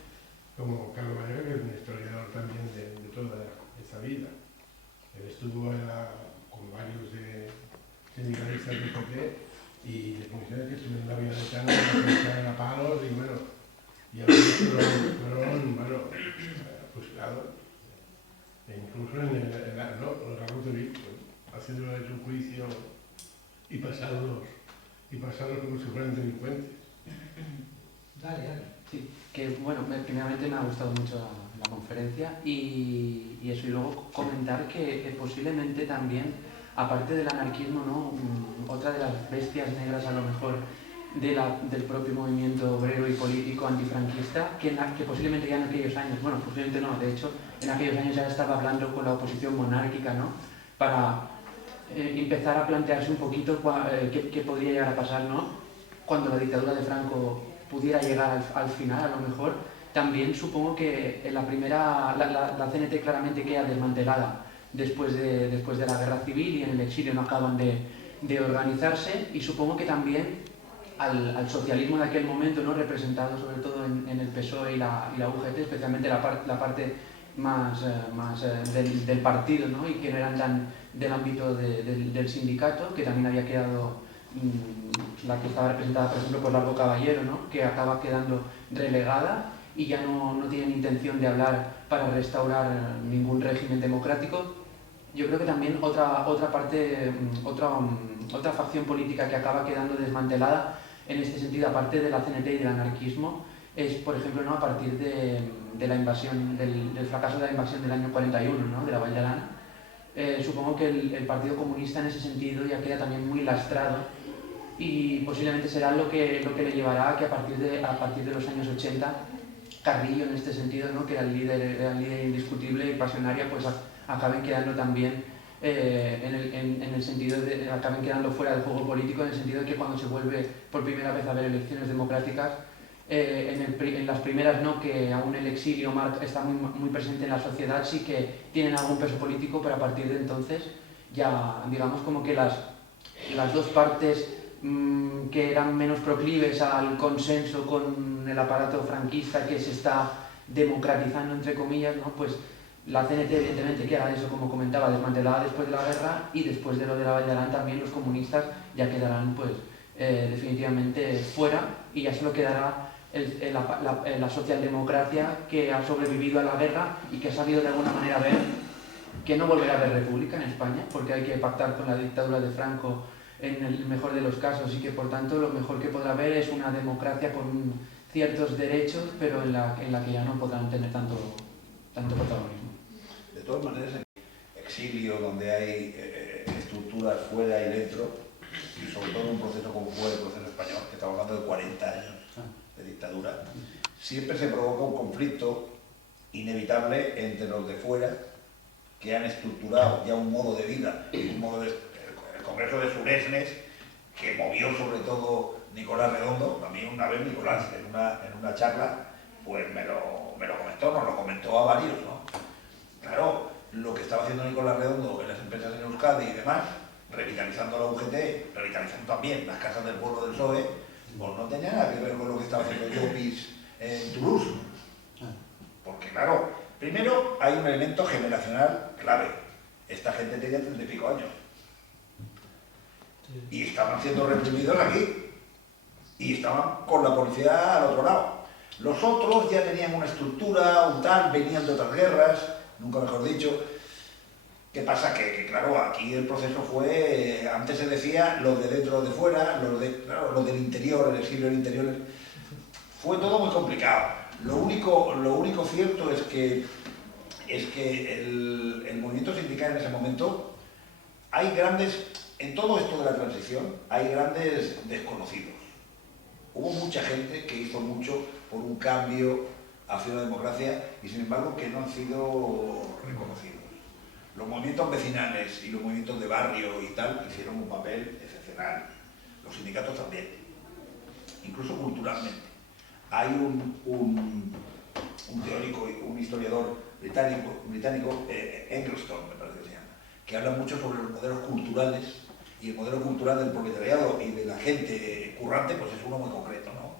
como Carlos Vallejo, que es un historiador también de toda esta vida. Él estuvo con varios sindicalistas del PP y de funcionarios que estuvieron en la vida de Cano, que estaban a palos y bueno, y algunos fueron fusilados. E incluso en la Ruta de Víctor, haciéndoles un juicio y pasarlos como si fueran delincuentes. Dale. Sí, que bueno, primeramente me ha gustado mucho la conferencia y eso, y luego comentar que posiblemente también, aparte del anarquismo, ¿no? Otra de las bestias negras a lo mejor del propio movimiento obrero y político antifranquista, que posiblemente ya en aquellos años, bueno, posiblemente no, de hecho, en aquellos años ya estaba hablando con la oposición monárquica, ¿no? Para empezar a plantearse un poquito qué podría llegar a pasar, ¿no? Cuando la dictadura de Franco pudiera llegar al final, a lo mejor. También supongo que la CNT claramente queda desmantelada después de la guerra civil y en el exilio no acaban de organizarse, y supongo que también al socialismo de aquel momento, ¿no? Representado sobre todo en el PSOE y la UGT, especialmente la parte más del partido, ¿no? Y que no eran tan del ámbito del sindicato, que también había quedado la que estaba representada, por ejemplo, por Largo Caballero, ¿no? Que acaba quedando relegada y ya no tienen intención de hablar para restaurar ningún régimen democrático. Yo creo que también otra facción política que acaba quedando desmantelada en este sentido, aparte de la CNT y del anarquismo, es, por ejemplo, ¿no? A partir de la invasión, del fracaso de la invasión del año 41, ¿no? De la Vall d'Aran. Supongo que el Partido Comunista en ese sentido ya queda también muy lastrado y posiblemente será lo que le llevará a que a partir de los años 80 Carrillo, en este sentido, ¿no? Que era el líder indiscutible y pasionaria, pues acaben quedando también en el sentido de acaben quedando fuera del juego político, en el sentido de que cuando se vuelve por primera vez a ver elecciones democráticas, en las primeras no, que aún el exilio está muy presente en la sociedad, sí que tienen algún peso político, pero a partir de entonces ya digamos como que las dos partes que eran menos proclives al consenso con el aparato franquista que se está democratizando, entre comillas, ¿no? Pues la CNT evidentemente queda eso, como comentaba, desmantelada después de la guerra, y después de lo de la Vall d'Aran también los comunistas ya quedarán pues definitivamente fuera, y ya solo quedará la socialdemocracia, que ha sobrevivido a la guerra y que ha sabido de alguna manera ver que no volverá a haber república en España, porque hay que pactar con la dictadura de Franco en el mejor de los casos, y que por tanto lo mejor que podrá haber es una democracia con ciertos derechos, pero en la que ya no podrán tener tanto protagonismo. De todas maneras, en el exilio, donde hay estructuras fuera y dentro, y sobre todo en un proceso como fue el proceso español, que estamos hablando de 40 años de dictadura, siempre se provoca un conflicto inevitable entre los de fuera, que han estructurado ya un modo de vida, el Congreso de Suresnes, que movió sobre todo Nicolás Redondo. A mí una vez Nicolás, en una charla, pues me lo comentó, nos lo comentó a varios, ¿no? Claro, lo que estaba haciendo Nicolás Redondo en las empresas en Euskadi y demás, revitalizando la UGT, revitalizando también las casas del pueblo del PSOE, pues no tenía nada que ver con lo que estaba haciendo Llopis en Toulouse. Porque claro, primero hay un elemento generacional clave. Esta gente tenía 30 y pico años. Y estaban siendo reprimidos aquí. Y estaban con la policía al otro lado. Los otros ya tenían una estructura, un tal, venían de otras guerras, nunca mejor dicho. ¿Qué pasa? Que claro, aquí el proceso fue, antes se decía, los de dentro, los de fuera, los del interior, el exilio del interior. Fue todo muy complicado. Lo único cierto es que el movimiento sindical en ese momento, en todo esto de la transición, hay grandes desconocidos. Hubo mucha gente que hizo mucho por un cambio hacia una democracia y sin embargo que no han sido reconocidos. Los movimientos vecinales y los movimientos de barrio y tal hicieron un papel excepcional. Los sindicatos también, incluso culturalmente. Hay un teórico, un historiador británico Eggleston, me parece que se llama, que habla mucho sobre los modelos culturales y el modelo cultural del proletariado y de la gente currante, pues es uno muy concreto, ¿no?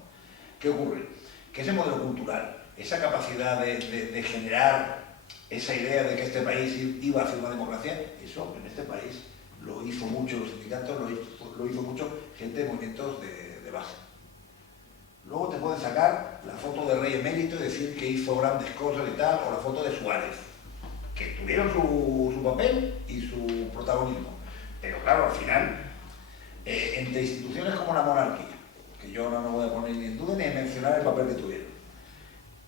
¿Qué ocurre? Que ese modelo cultural, esa capacidad de generar esa idea de que este país iba hacia una democracia, eso en este país lo hizo mucho los sindicatos, lo hizo mucho gente de movimientos de base. Luego te pueden sacar la foto de Rey Emérito y decir que hizo grandes cosas y tal, o la foto de Suárez, que tuvieron su papel y su protagonismo. Pero claro, al final, entre instituciones como la monarquía, que yo no me voy a poner ni en duda ni a mencionar el papel que tuvieron,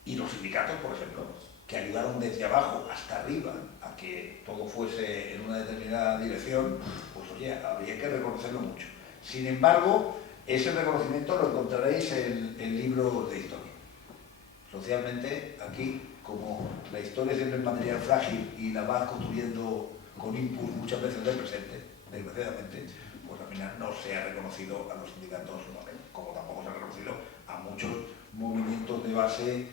y los sindicatos, por ejemplo, que ayudaron desde abajo hasta arriba a que todo fuese en una determinada dirección, pues oye, habría que reconocerlo mucho. Sin embargo, ese reconocimiento lo encontraréis en libros de historia. Socialmente, aquí, como la historia siempre es material frágil y la vas construyendo con input muchas veces del presente, desgraciadamente, pues al final no se ha reconocido a los sindicatos su papel, como tampoco se ha reconocido a muchos movimientos de base,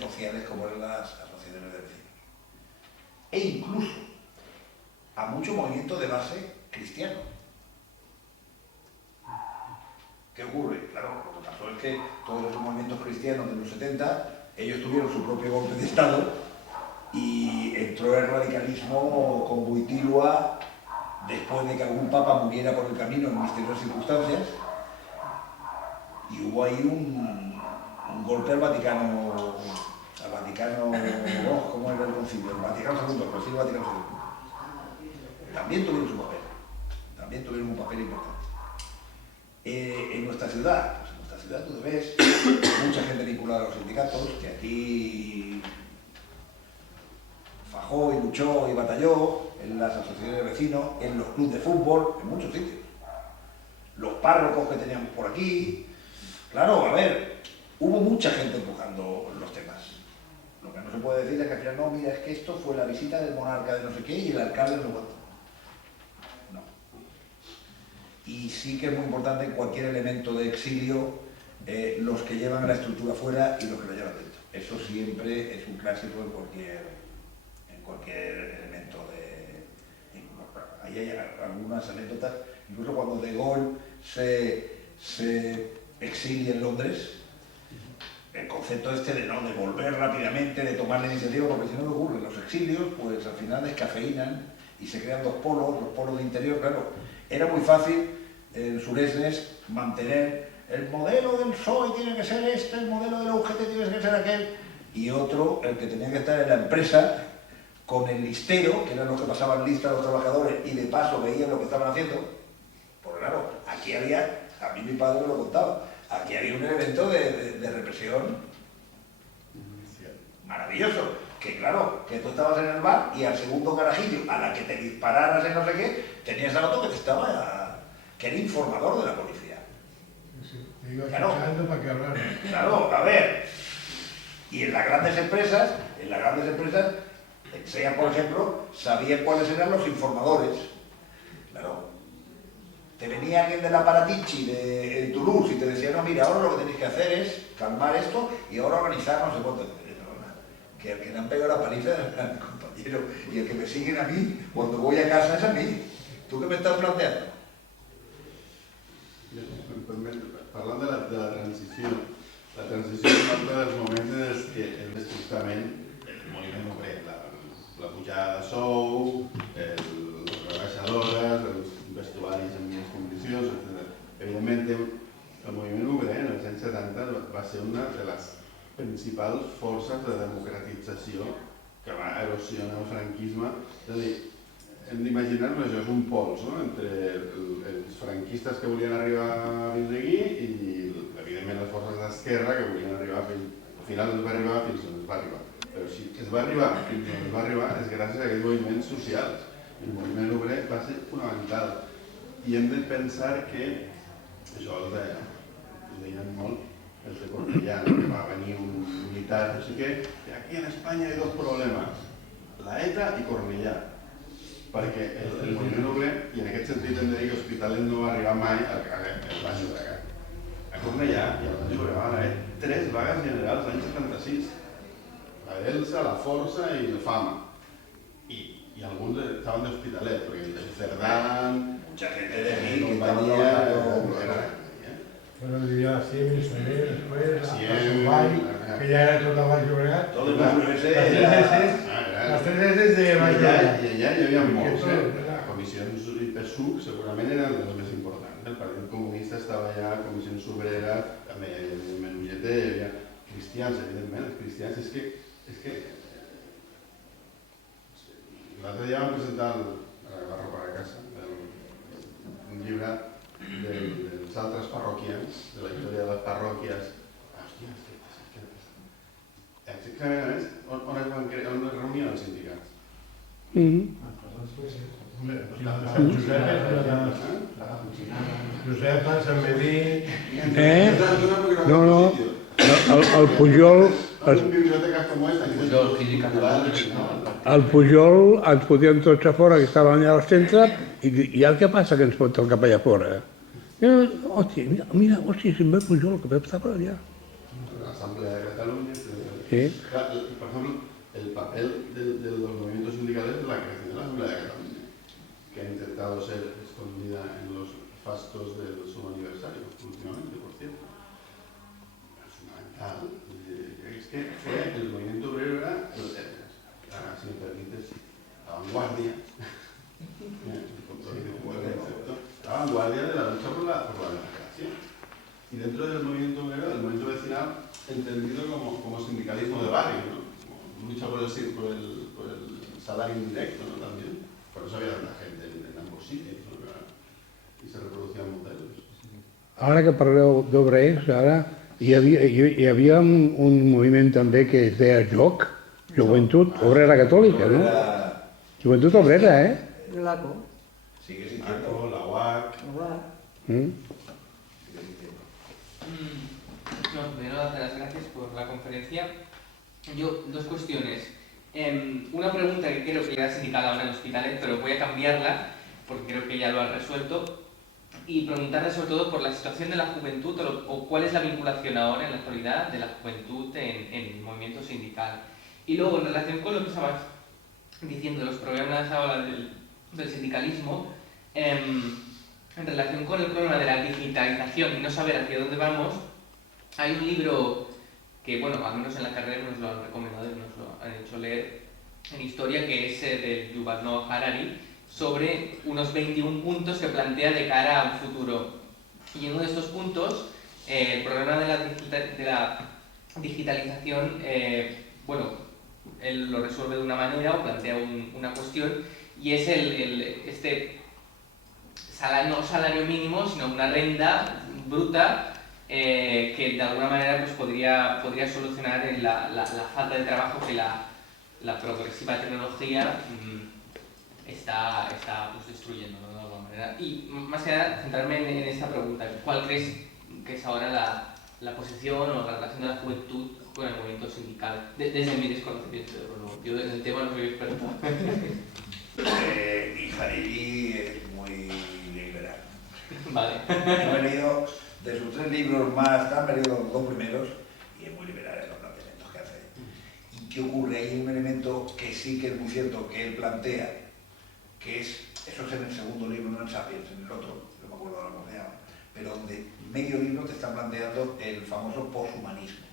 sociales como eran las asociaciones de vecinos. E incluso a muchos movimientos de base cristianos. ¿Qué ocurre? Claro, lo que pasó es que todos esos movimientos cristianos de los 70, ellos tuvieron su propio golpe de Estado y entró el radicalismo con Wojtyła después de que algún papa muriera por el camino en misteriosas circunstancias y hubo ahí un golpe al Vaticano, ¿cómo era el concilio? El Vaticano II, el concilio Vaticano II. También tuvieron su papel, también tuvieron un papel importante. En nuestra ciudad tú ves mucha gente vinculada a los sindicatos, que aquí fajó y luchó y batalló en las asociaciones de vecinos, en los clubes de fútbol, en muchos sitios. Los párrocos que teníamos por aquí. Claro, a ver, hubo mucha gente empujando los temas. Lo que no se puede decir es que al final, no, mira, es que esto fue la visita del monarca de no sé qué y el alcalde no sé cuánto. No. Y sí que es muy importante en cualquier elemento de exilio los que llevan a la estructura fuera y los que la llevan dentro. Eso siempre es un clásico en cualquier elemento de... Ahí hay algunas anécdotas, incluso cuando De Gaulle se exilia en Londres, el concepto este de volver rápidamente, de tomar la iniciativa, porque si no lo ocurre, los exilios, pues al final descafeinan y se crean dos polos, los polos de interior, claro. Era muy fácil en Suresnes mantener el modelo del PSOE tiene que ser este, el modelo de la UGT tiene que ser aquel, y otro, el que tenía que estar en la empresa, con el listero, que eran los que pasaban lista a los trabajadores y de paso veían lo que estaban haciendo. Porque claro, aquí había, a mí mi padre me lo contaba, aquí había un elemento de represión maravilloso, que claro, que tú estabas en el bar y al segundo carajillo, a la que te dispararas en no sé qué, tenías al otro que era informador de la policía. Claro, para que hablara. Claro, a ver, y en las grandes empresas, SEA, por ejemplo, sabían cuáles eran los informadores. Claro, te venía alguien del aparatichi en Toulouse y te decía, no, mira, ahora lo que tenéis que hacer es calmar esto y ahora organizar no sé cuánto. Que al que le han pegado la paliza era mi compañero. compañero, y el que me siguen a mí cuando voy a casa es a mí. ¿Tú qué me estás planteando? Parlant de la transició és un dels moments en els que justament el moviment obrer, la pujada de sou, les rebaixadores, els vestuaris en millors condicions, etc. Evidentment, el moviment obrer en els anys 70 va ser una de les principals forces de democratització que va erosionar el franquisme. És a dir, hem d'imaginar-nos això, és un pols, no?, entre els franquistes que volien arribar fins aquí i, evidentment, les forces d'esquerra que volien arribar fins... Al final es va arribar fins on es va arribar. Però si es va arribar fins on es va arribar és gràcies a aquests moviments socials. El moviment obrer va ser fonamental. I hem de pensar que, això ho deien molt, els de Cornellà, que va venir un militar, no sé què, i aquí en Espanya hi ha dos problemes, la ETA i Cornellà. Perquè el moviment obrer, i en aquest sentit hem de dir que l'Hospitalet no va arribar mai al Baix Llobregat. A Cornellà i al Baix Llobregat van haver 3 vagues generals l'any 76. La Elsa, la Força i la Fama. I alguns estaven d'Hospitalet, perquè el Cerdán... Mucha gente de aquí que tenía... Bueno, diría la Siem, el Soler, después, la Subay, que ya era toda Baix Llobregat. Todo el mundo ese... Las 3 S de Baix Llobregat. I allà hi havia molts, les comissions i PSUC segurament eren les més importants. El Partit Comunista estava allà, comissions obreres, també evidentment UGT, hi havia cristians, evidentment, els cristians. És que l'altre dia vam presentar la ropa de casa, un llibre dels altres parroquians, de la història de les parròquies. Hòstia, on es reunien els sindicats? Josep, Sant Medí... No, no, el Pujol... El Pujol ens podien tots a fora, que estaven allà al centre, i el que passa que ens pot cap allà fora? Hòstia, mira, hòstia, si em ve Pujol, que està per allà. L'Assemblea de Catalunya... Sí. Por ejemplo, el papel de los movimientos sindicales es la creación de la Asamblea de Cataluña, que ha intentado ser escondida en los fastos del sumo aniversario, últimamente, por cierto. Es fundamental. Es que el movimiento obrero era, si me permites, la vanguardia. La vanguardia de la lucha por la democracia. Y dentro del movimiento obrero, el movimiento vecinal, entendido como sindicalismo de barrio, ¿no? Como lucha por el salario indirecto, ¿no? También. Por eso había tanta gente en ambos sitios, ¿no? Y se reproducían modelos. Ara que parleu d'obrers, ara hi havia un moviment també que es deia JOC, Joventut Obrera Catòlica, no? Joventut Obrera, LACO. Sigue existiendo. La UAC. No, primero darte las gracias por la conferencia. Yo, dos cuestiones. Una pregunta que creo que ya has indicado ahora en Hospitalet, pero voy a cambiarla porque creo que ya lo has resuelto. Y preguntarle sobre todo por la situación de la juventud o cuál es la vinculación ahora en la actualidad de la juventud en el movimiento sindical. Y luego, en relación con lo que estabas diciendo de los problemas ahora del sindicalismo, en relación con el problema de la digitalización y no saber hacia dónde vamos, hay un libro que, bueno, al menos en la carrera nos lo han recomendado y nos lo han hecho leer en historia, que es de Yuval Noah Harari, sobre unos 21 puntos que plantea de cara a un futuro. Y en uno de estos puntos, el problema de la digitalización, bueno, él lo resuelve de una manera o plantea una cuestión, y es este no salario mínimo, sino una renta bruta que de alguna manera pues, podría solucionar la falta de trabajo que la progresiva tecnología está pues, destruyendo, ¿no? De alguna manera. Y más que nada, centrarme en esta pregunta: ¿cuál crees que es ahora la posición o la relación de la juventud con el movimiento sindical? Desde mi desconocimiento, yo en el tema no soy experto. Mi Hariri es muy liberal. Vale. Yo he leído de sus 3 libros más, me he leído los 2 primeros y es muy liberal en los planteamientos que hace. qué ocurre? Hay un elemento que sí que es muy cierto que él plantea, que es, eso es en el segundo libro, no en Sapiens, en el otro, no me acuerdo ahora cómo se llama, pero donde medio libro te están planteando el famoso poshumanismo.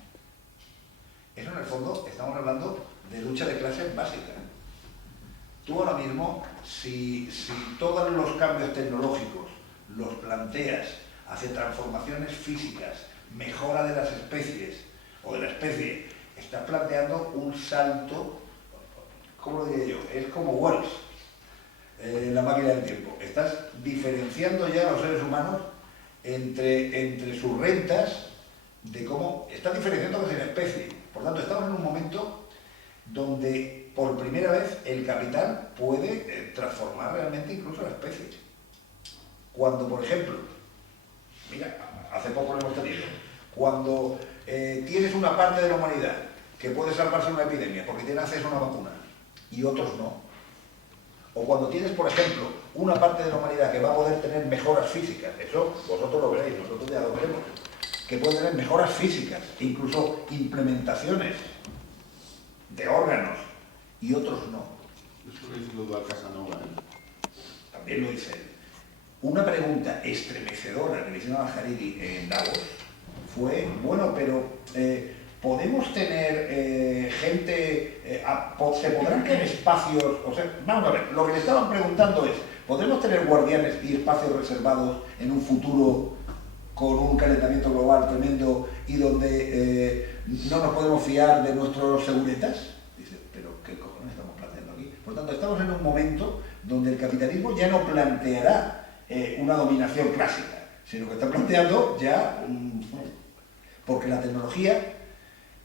Eso en el fondo estamos hablando de lucha de clases básica. Tú ahora mismo, si todos los cambios tecnológicos los planteas hacia transformaciones físicas, mejora de las especies o de la especie, estás planteando un salto, ¿cómo lo diría yo? Es como Wells, la máquina del tiempo. Estás diferenciando ya a los seres humanos entre sus rentas, de cómo estás diferenciando casi la especie. Por tanto, estamos en un momento donde por primera vez el capital puede transformar realmente incluso la especie. Cuando, por ejemplo, mira, hace poco lo hemos tenido, cuando tienes una parte de la humanidad que puede salvarse de una epidemia porque tiene acceso a una vacuna y otros no, o cuando tienes, por ejemplo, una parte de la humanidad que va a poder tener mejoras físicas, eso vosotros lo veréis, nosotros ya lo veremos, que puede tener mejoras físicas, incluso implementaciones de órganos, y otros no. Eso lo dice Eduardo Casanova, También lo dice él. Una pregunta estremecedora que le hicieron a Hariri en Davos fue, bueno, pero ¿podemos tener gente, se podrán crear espacios? O sea, vamos a ver, lo que le estaban preguntando es, ¿podremos tener guardianes y espacios reservados en un futuro con un calentamiento global tremendo y donde no nos podemos fiar de nuestros seguretas? Dice, pero ¿qué cojones estamos planteando aquí? Por tanto, estamos en un momento donde el capitalismo ya no planteará una dominación clásica, sino que está planteando ya, porque la tecnología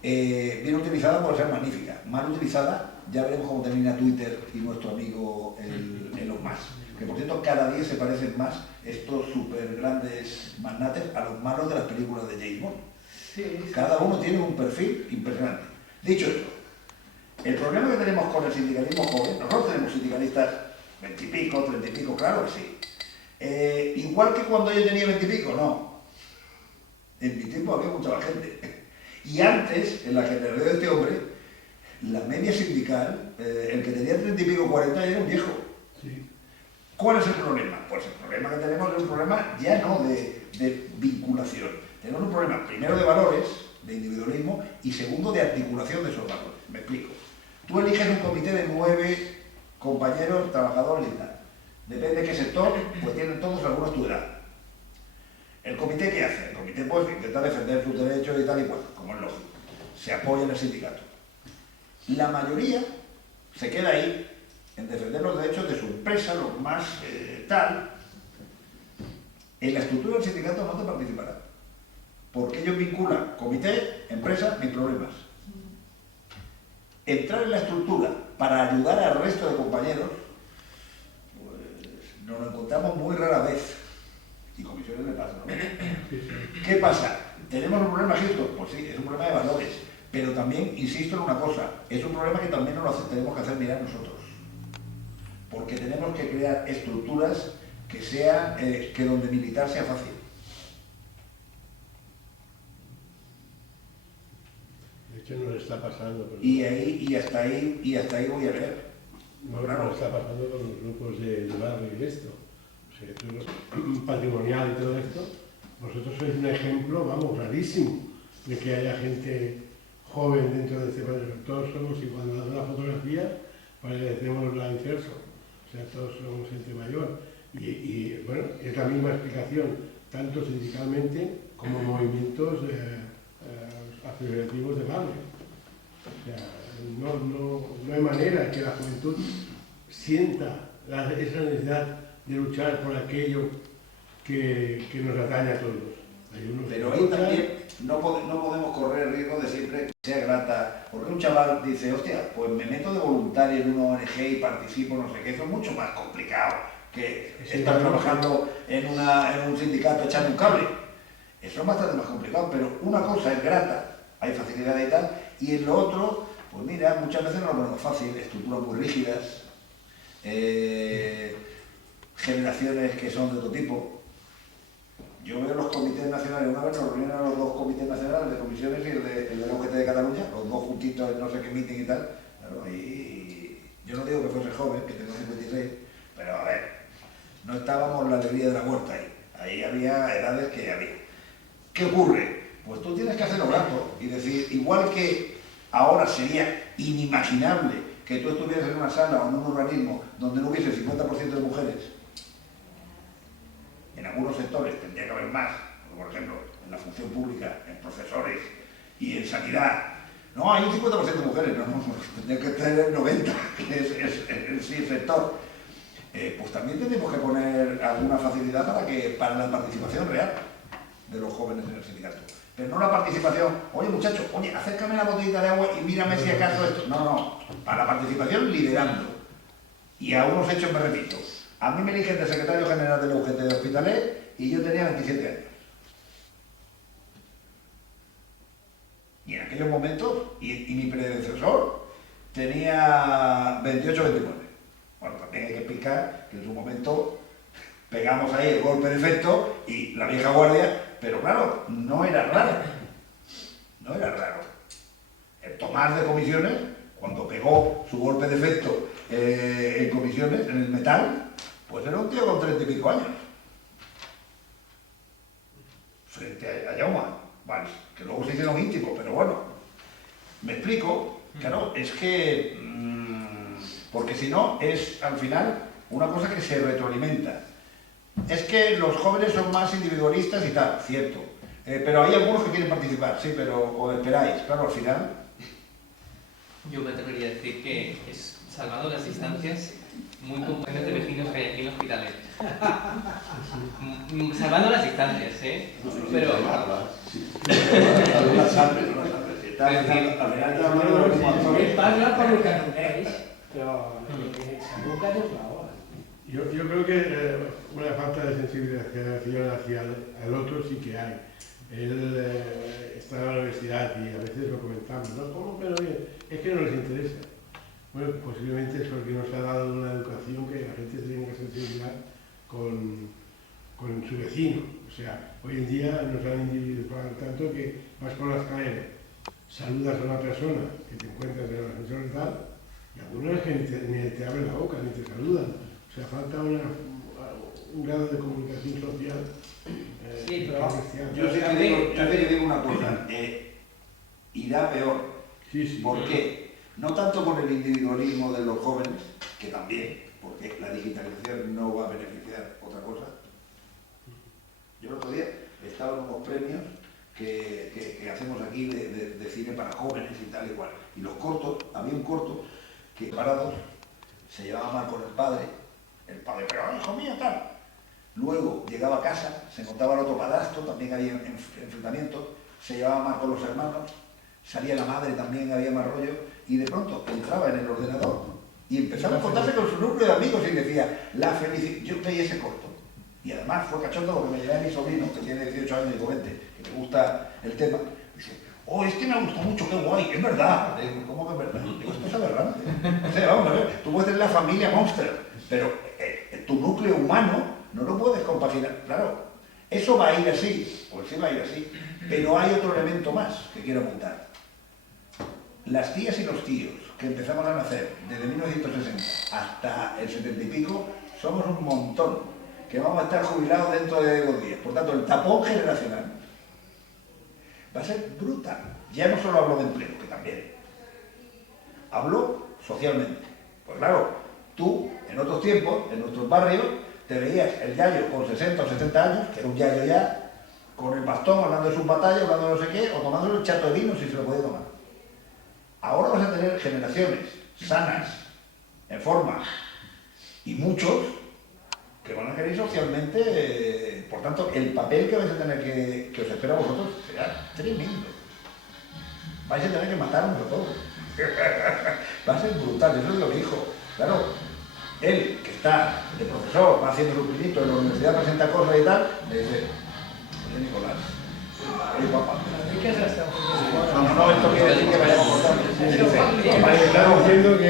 bien utilizada puede ser magnífica, mal utilizada, ya veremos cómo termina Twitter y nuestro amigo Elon Musk, que por cierto cada día se parecen más estos súper grandes magnates a los malos de las películas de James Bond. Sí. Cada uno tiene un perfil impresionante. Dicho esto, el problema que tenemos con el sindicalismo joven, nosotros tenemos sindicalistas 20 y pico, 30 y pico, claro que sí. Igual que cuando yo tenía 20 y pico, no. En mi tiempo había mucha más gente. Y antes, en la generación de este hombre, la media sindical, el que tenía 30 y pico, 40 era un viejo. Sí. ¿Cuál es el problema? Pues el problema que tenemos es un problema ya no de vinculación. Tenemos un problema, primero, de valores, de individualismo, y segundo, de articulación de esos valores. Me explico. Tú eliges un comité de 9 compañeros, trabajadores y tal. Depende de qué sector, pues tienen todos algunos tu edad. ¿El comité qué hace? El comité pues intenta defender sus derechos y tal y cual, como es lógico. Se apoya en el sindicato. La mayoría se queda ahí en defender los derechos de su empresa, los más tal. En la estructura del sindicato no te participará. Porque ellos vinculan comité, empresa, mis problemas. Entrar en la estructura para ayudar al resto de compañeros, pues nos lo encontramos muy rara vez. Y comisiones le pasan, ¿no? ¿Qué pasa? ¿Tenemos un problema, Hilton? Pues sí, es un problema de valores. Pero también, insisto en una cosa, es un problema que también tenemos que hacer mirar nosotros. Porque tenemos que crear estructuras que sean, que donde militar sea fácil. De hecho, nos está pasando. Pero Y hasta ahí voy a leer. no, Claro. nos está pasando con los grupos de barrio y esto. O sea, todo lo patrimonial y todo esto. Vosotros sois un ejemplo, vamos, rarísimo, de que haya gente joven dentro de este barrio. Todos somos, y cuando hacemos la fotografía, parecemos la inverso. O sea, todos somos gente mayor. Y bueno, es la misma explicación, tanto sindicalmente como movimientos asociativos de barrio. O sea, no hay manera que la juventud sienta esa necesidad de luchar por aquello que nos atañe a todos. Pero ahí también no podemos correr el riesgo de siempre que sea grata, porque un chaval dice, hostia, pues me meto de voluntario en una ONG y participo, no sé qué, eso es mucho más complicado que estar trabajando en un sindicato echando un cable. Eso es bastante más complicado, pero una cosa es grata, hay facilidad y tal, y en lo otro, pues mira, muchas veces no lo ponemos fácil, estructuras muy rígidas, generaciones que son de otro tipo. Yo veo los comités nacionales, una vez nos reunieron a los dos comités nacionales de comisiones y el de la UGT de Cataluña, los dos juntitos en no sé qué meeting y tal, claro, y yo no digo que fuese joven, que tengo 56, pero a ver, no estábamos en la alegría de la huerta ahí había edades que había. ¿Qué ocurre? Pues tú tienes que hacerlo blanco y decir, igual que ahora sería inimaginable que tú estuvieras en una sala o en un organismo donde no hubiese el 50% de mujeres. En algunos sectores tendría que haber más, por ejemplo, en la función pública, en profesores y en sanidad. No, hay un 50% de mujeres, no, tendría que tener el 90%, que es el sector. Pues también tenemos que poner alguna facilidad para la participación real de los jóvenes en el sindicato. Pero no la participación, oye muchacho, oye, acércame la botellita de agua y mírame si acaso esto. No, para la participación liderando. Y a unos hechos me repito. A mí me eligen de secretario general de la UGT de Hospitalet y yo tenía 27 años. Y en aquellos momentos, y mi predecesor tenía 28 o 29. Bueno, también hay que explicar que en su momento pegamos ahí el golpe de efecto y la vieja guardia, pero claro, no era raro. No era raro. El Tomás de comisiones, cuando pegó su golpe de efecto en comisiones, en el metal, pues era un tío con 30 y pico años. Frente a Jaume, vale, que luego se hicieron íntimos, pero bueno. Me explico, claro, es que... porque si no, es al final una cosa que se retroalimenta. Es que los jóvenes son más individualistas y tal, cierto. Pero hay algunos que quieren participar, sí, pero os esperáis, claro, al final... Yo me atrevería a decir que es, salvando las distancias, muy compañeros de vecinos que hay aquí en Hospitalet. Salvando las distancias, ¿eh? Pero... Parla per lo que coneix, però segur que és la hora. Yo creo que una falta de sensibilización hacia el otro sí que hay. Él está en la universidad y a veces lo comentamos, ¿no? ¿Cómo que no? Es que no les interesa. Bueno, posiblemente es porque no se ha dado una educación que la gente tiene que sensibilizar con su vecino. O sea, hoy en día nos han individualizado tanto que vas por la escalera, saludas a una persona que te encuentras en el ascensor y tal, y algunos que ni te abren la boca, ni te saludan. O sea, falta un grado de comunicación social. Sí, però... Yo sí que digo una cosa, irá peor. Sí. ¿Por qué? No tanto por el individualismo de los jóvenes, que también, porque la digitalización no va a beneficiar otra cosa. Yo el otro día estaba en unos premios que hacemos aquí de cine para jóvenes y tal y cual. Y los cortos, había un corto que parados se llevaba mal con el padre, pero hijo mío, tal. Luego llegaba a casa, se encontraba el otro padrastro, también había enfrentamientos, se llevaba mal con los hermanos, salía la madre, también había más rollo, y de pronto entraba en el ordenador y empezaba a contarse con su núcleo de amigos y decía, la felicidad. Yo veía ese corto. Y además fue cachondo porque me llevé a mi sobrino, que tiene 18 años y digo, vente, que te gusta el tema. Y dice, oh, es que me gusta mucho, qué guay, es verdad. Digo, ¿cómo que es verdad? Digo, esto es aberrante. O sea, vamos a ver, tú puedes tener la familia Monster, pero tu núcleo humano no lo puedes compaginar. Claro, eso va a ir así, pues sí va a ir así. Pero hay otro elemento más que quiero apuntar. Las tías y los tíos que empezamos a nacer desde 1960 hasta el 70 y pico, somos un montón que vamos a estar jubilados dentro de 2 días. Por tanto, el tapón generacional va a ser brutal. Ya no solo hablo de empleo, que también. Hablo socialmente. Pues claro, tú, en otros tiempos, en nuestros barrios, te veías el yayo con 60 o 70 años, que era un yayo ya, con el bastón hablando de sus batallas, hablando de no sé qué, o tomando el chato de vino si se lo podía tomar. Ahora vas a tener generaciones sanas, en forma, y muchos que van a querer socialmente, por tanto, el papel que vais a tener que os espera a vosotros será tremendo. Vais a tener que matarnos a todos. Va a ser brutal, eso es lo que dijo. Claro, él, que está de profesor, va haciendo su pinito en la universidad, presenta cosas y tal, le dice, oye Nicolás, oye papá. Una mica s'està fent. No, esto quiere decir que vayamos a cortar. Estamos viendo que